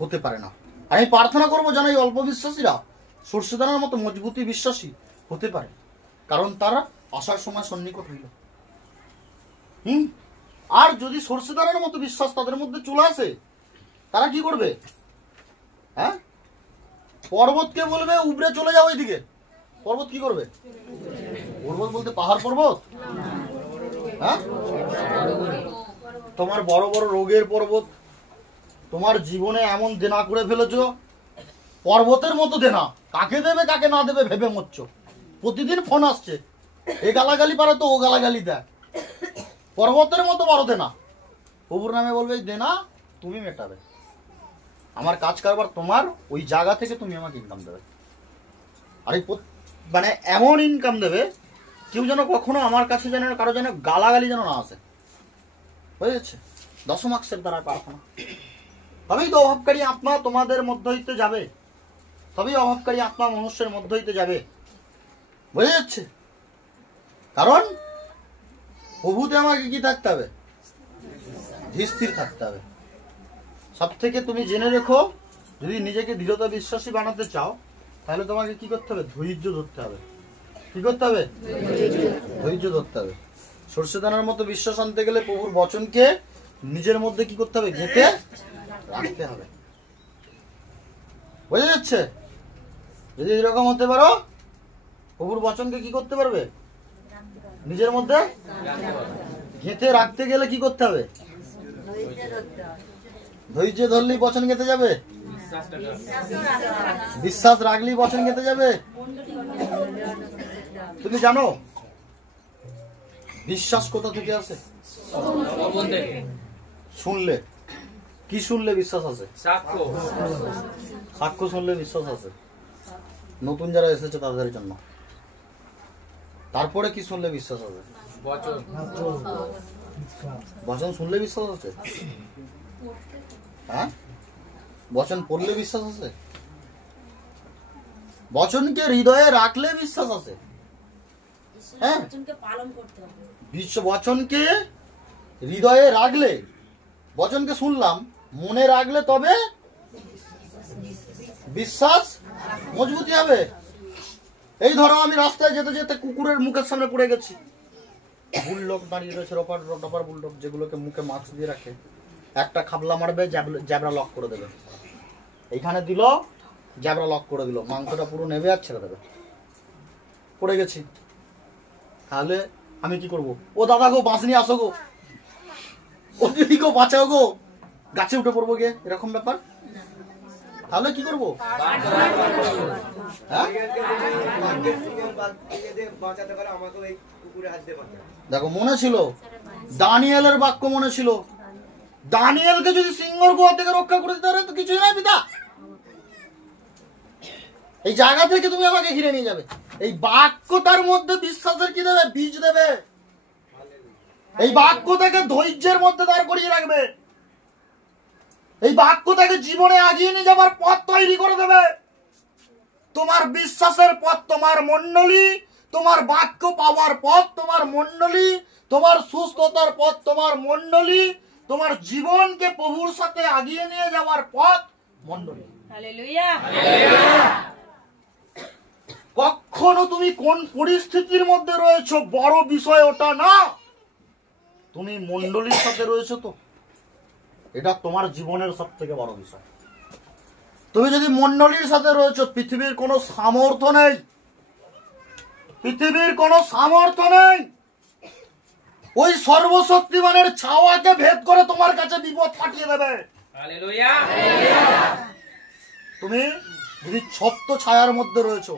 হতে পারে না। আমি প্রার্থনা করবো যেন এই অল্প বিশ্বাসীরা সরষেদানার মতো মজবুতি বিশ্বাসী হতে পারে, কারণ তারা আসার সময় সন্নিকট হইল। আর যদি সরষেদানার মতো বিশ্বাস তাদের মধ্যে চলে আসে, তারা কি করবে? হ্যাঁ, পর্বতকে বলবে উবড়ে চলে যাও ওইদিকে। পর্বত কি করবে? পর্বত বলতে পাহাড় পর্বত, হ্যাঁ, তোমার বড় বড় রোগের পর্বত, তোমার জীবনে এমন দেনা করে ফেলেছ, পর্বতের মতো দেনা, কাকে দেবে কাকে না দেবে ভেবে মরছ। প্রতিদিন ফোন আসছে, এ গালাগালি পারে তো ও গালাগালি দেয়, পর্বতের মতো বড় দেনা। প্রভুর নামে বলবে দেনা তুমি মেটাবে, আমার কাজ কারবার তোমার, ওই জায়গা থেকে তুমি আমাকে ইনকাম দেবে। আর এই মানে এমন ইনকাম দেবে, কেউ যেন কখনো আমার কাছে যেন কারো যেন গালাগালি যেন না আসে। হয়ে যাচ্ছে? দশমাক্সের দ্বারা প্রার্থনা। তবেই তো অভাবকারী আত্মা তোমাদের মধ্য হইতে যাবে, তবেই অভাবকারী আত্মা মনুষ্যের মধ্য হইতে যাবে। বুঝে যাচ্ছে? কারণ প্রভুতে আমাকে কি থাকতে হবে? স্থির থাকতে হবে। সব থেকে তুমি জেনে রেখো, যদি নিজেকে দৃঢ়তা বিশ্বাসী বানাতে চাও, তাহলে তোমাকে কি করতে হবে? ধৈর্য ধরতে হবে। কি করতে হবে? ধৈর্য ধরতে হবে। সর্ষে দানার মতো বিশ্বাস আনতে গেলে প্রভুর বচনকে নিজের মধ্যে কি করতে হবে? গেঁথে রাখতে হবে। বোঝা যাচ্ছে? যদি এরকম হতে পারো, প্রভুর বচনকে কি করতে পারবে? নিজের মধ্যে গেঁথে রাখতে গেলে কি করতে হবে? ধৈর্য ধরলেই বচন গেঁথে যাবে? বিশ্বাস রাখলেই বচন গেঁথে যাবে? তুমি জানো বিশ্বাস কোথা থেকে আসে? শুনলে। কি শুনলে বিশ্বাস আছে? সাক্ষ্য শুনলে বিশ্বাস আছে। নতুন যারা এসেছে তাদের জন্য। তারপরে কি শুনলে বিশ্বাস আছে? বচন শুনলে বিশ্বাস আছে? হ্যাঁ, বচন পড়লে বিশ্বাস আছে? বচনকে হৃদয়ে রাখলে বিশ্বাস আছে। হ্যাঁ, বচনকে হৃদয়ে রাখলে, বচনকে শুনলাম মনে রাখলে তবে বিশ্বাস মজবুতি হবে। এই ধরো আমি রাস্তায় যেতে যেতে কুকুরের মুখের সামনে পড়ে গেছি। বুলডগ দাঁড়িয়ে রয়েছে, রপার বুলডগ, যেগুলোকে মুখে মাস্ক দিয়ে রাখে। একটা খাবলা মারবে, জ্যাবরা লক করে দেবে। এইখানে দিল, জ্যাবরা লক করে দিল, মাংসটা পুরো নেবে আর ছেড়ে দেবে। পড়ে গেছি, তাহলে আমি কি করব? ও দাদা গো, বাঁশ নিয়ে আসো গো, ও দিদি গো, বাঁচাও গো, গাছে উঠে পড়বো গে, এরকম ব্যাপার। তাহলে কি করবো? দেখো, মনে ছিল দানিয়েলের বাক্য, মনে ছিল দানিয়েলকে যদি সিংহর গুহা থেকে রক্ষা করে দিতে পারে তো কিছুই না পিতা, এই জায়গা থেকে তুমি আমাকে ঘিরে নিয়ে যাবে। এই বাক্যটার মধ্যে বিশ্বাসের কি দেবে? বীজ দেবে। এই বাক্য থেকে ধৈর্যের মধ্যে দাঁড় করিয়ে রাখবে। এই বাক্য থেকে জীবনে আগিয়ে নিয়ে যাবার পথ তৈরি করে দেবে। তোমার বিশ্বাসের পথ তোমার মণ্ডলী, তোমার বাক্য পাওয়ার পথ তোমার মণ্ডলী, তোমার সুস্থতার পথ তোমার মণ্ডলী, তোমার জীবনকে প্রভুর সাথে আগিয়ে নিয়ে যাওয়ার পথ মণ্ডলী। হালেলুয়া। কখনো তুমি কোন পরিস্থিতির মধ্যে রয়েছো বড় বিষয় ওটা না, তুমি মণ্ডলীর সাথে রয়েছো তো এটা তোমার জীবনের সব থেকে বড় বিষয়। তুমি যদি মণ্ডলীর সাথে রয়েছো, পৃথিবীর কোনো সামর্থ্য নেই, পৃথিবীর কোনো সামর্থ্য নেই ওই সর্বশক্তিমানের ছাওয়াকে ভেদ করে তোমার কাছে বিপদ পাঠিয়ে দেবে। হালেলুয়া। তুমি যদি ছত্র ছায়ার মধ্যে রয়েছো,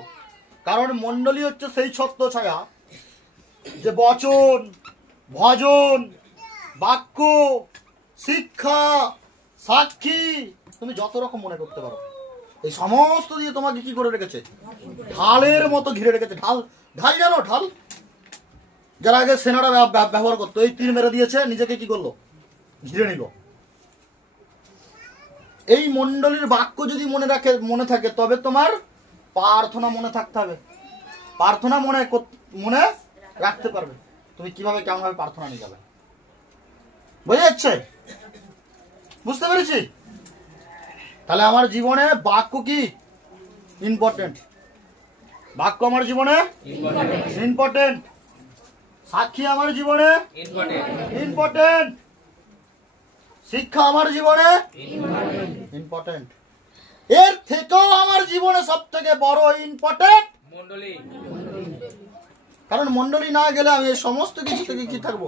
কারণ মণ্ডলী হচ্ছে সেই ছত্র ছায়া যে বচন, ভজন, বাক্য, শিক্ষা, সাক্ষী, তুমি যত রকম মনে করতে পারো, এই সমস্ত দিয়ে তোমাকে কি করে রেখেছে? ঢালের মতো ঘিরে রেখেছে। ঢাল, ঢাল জানো? ঢাল যারা আগে সেনারা ব্যবহার করতো, এই তীর মেরে দিয়েছে, নিজেকে কি করলো? ঘিরে নিল। এই মণ্ডলীর বাক্য যদি মনে থাকে তবে তোমার প্রার্থনা মনে থাকতে হবে। প্রার্থনা মনে রাখতে পারবে। তুমি কিভাবে কেমন ভাবে প্রার্থনা নিয়ে যাবে? বুঝে যাচ্ছে? বুঝতে পেরেছি? তাহলে আমার জীবনে বাক্য কি ইম্পর্টেন্ট? বাক্য আমার জীবনে ইম্পর্টেন্ট। সাক্ষী আমার জীবনে ইম্পর্টেন্ট। শিক্ষা আমার জীবনে ইম্পর্টেন্ট। এর থেকেও আমার জীবনে সব থেকে বড় ইম্পর্টেন্ট মণ্ডলী। কারণ মণ্ডলী না গেলে আমি এই সমস্ত কিছু থেকে কি থাকবো?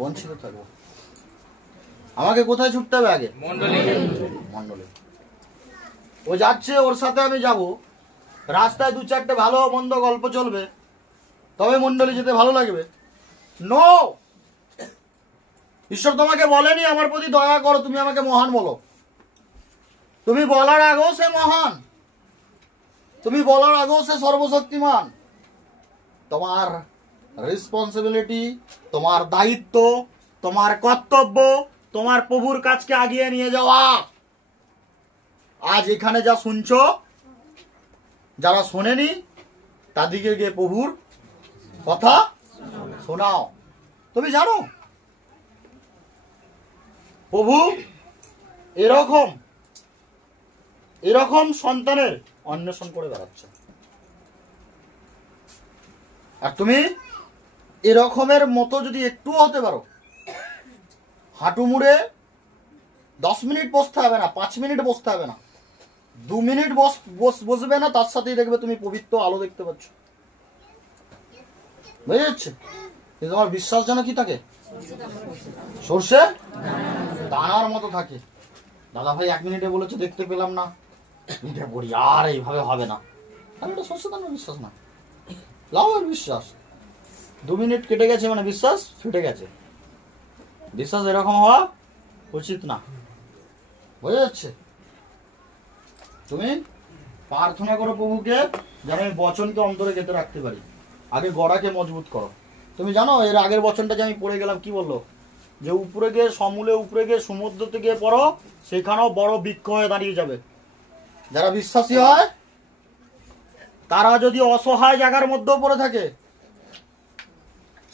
বঞ্চিত থাকবো। আমাকে কোথায় ছুটতে হবে? আগে মণ্ডলী। ও যাচ্ছে, ওর সাথে আমি যাব, রাস্তায় দু চারটে ভালো মন্দ গল্প চলবে, তবে মণ্ডলী যেতে ভালো লাগবে? নো, ঈশ্বর তোমাকে বলেনি আমার প্রতি দয়া করো, তুমি আমাকে মহান বলো। তুমি বলার আগেও সে মহান, তুমি বলার আগেও সে সর্বশক্তিমান। তোমার রেসপন্সিবিলিটি, তোমার দায়িত্ব, তোমার কর্তব্য, তোমার প্রভুর কাছকে আগিয়ে নিয়ে যাওয়া। আজ এখানে যা শুনছো, যারা শোনেনি তাদেরকে গিয়ে প্রভুর কথা শোনাও। তুমি জানো প্রভু এরকম সন্তানের অন্বেষণ করে বেড়াচ্ছে। আর তুমি এরকমের মতো যদি একটুও হতে পারো, হাঁটু মুড়ে 10 মিনিট বসতে হবে না, 5 মিনিট বসতে হবে না, 2 মিনিট বসবে না, তার সাথেই দেখবে তুমি পবিত্র আলো দেখতে পাচ্ছ। বুঝে যাচ্ছে? কিন্তু তোমার বিশ্বাস যেন কি থাকে, সর্ষে দানার মতো থাকে। দাদা ভাই 1 মিনিটে বলেছে দেখতে পেলাম না, মিটে পড়ি, আর এইভাবে হবে না। আর এটা সর্ষে দানার বিশ্বাস না, লাভের বিশ্বাস। 2 মিনিট কেটে গেছে মানে বিশ্বাস ফিটে গেছে। বিশ্বাস এরকম হওয়া উচিত না। বুঝে যাচ্ছে? তুমি প্রার্থনা করো প্রভুকে যেন আমি বচনকে অন্তরে গেঁথে রাখতে পারি। আগে গড়াকে মজবুত করো। তুমি জানো এর আগের বচনটা যে আমি পড়ে গেলাম কি বললো, যে উপরে গিয়ে সমূলে উপরে গিয়ে সমুদ্রতে গিয়ে পড়ো, সেখানেও বড় বৃক্ষ হয়ে দাঁড়িয়ে যাবে। যারা বিশ্বাসী হয় তারা যদি অসহায় জায়গার মধ্যেও পড়ে থাকে,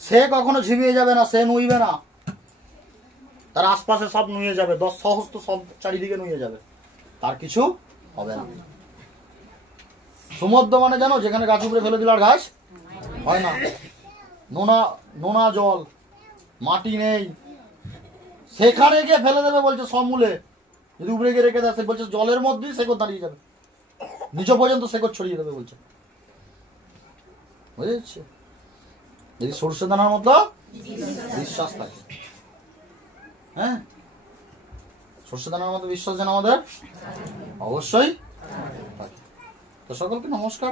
সে কখনো ঝিমিয়ে যাবে না, সে নুইবে না, তার আশপাশে সব নুয়ে যাবে, 10 সহস্র সব চারিদিকে নুয়ে যাবে, তার কিছু হবে না। সমুদ্র মানে জানো যেখানে গাছ উপরে ফেলে দিল আর ঘাস হয় না, নোনা নোনা জল, মাটি নেই, সেখানে গিয়ে ফেলে দেবে বলছে সমূলে। যদি উপরে গিয়ে রেখে দেয় বলছে জলের মধ্যেই শেকড় দাঁড়িয়ে যাবে, নিচে পর্যন্ত শেকড় ছড়িয়ে দেবে বলছে। বুঝেছে? যদি সরষে দানার মতো বিশ্বাস থাকে, হ্যাঁ, সরষে দানার মতো বিশ্বাস যেন আমাদের অবশ্যই থাকে। তো সকলকে নমস্কার।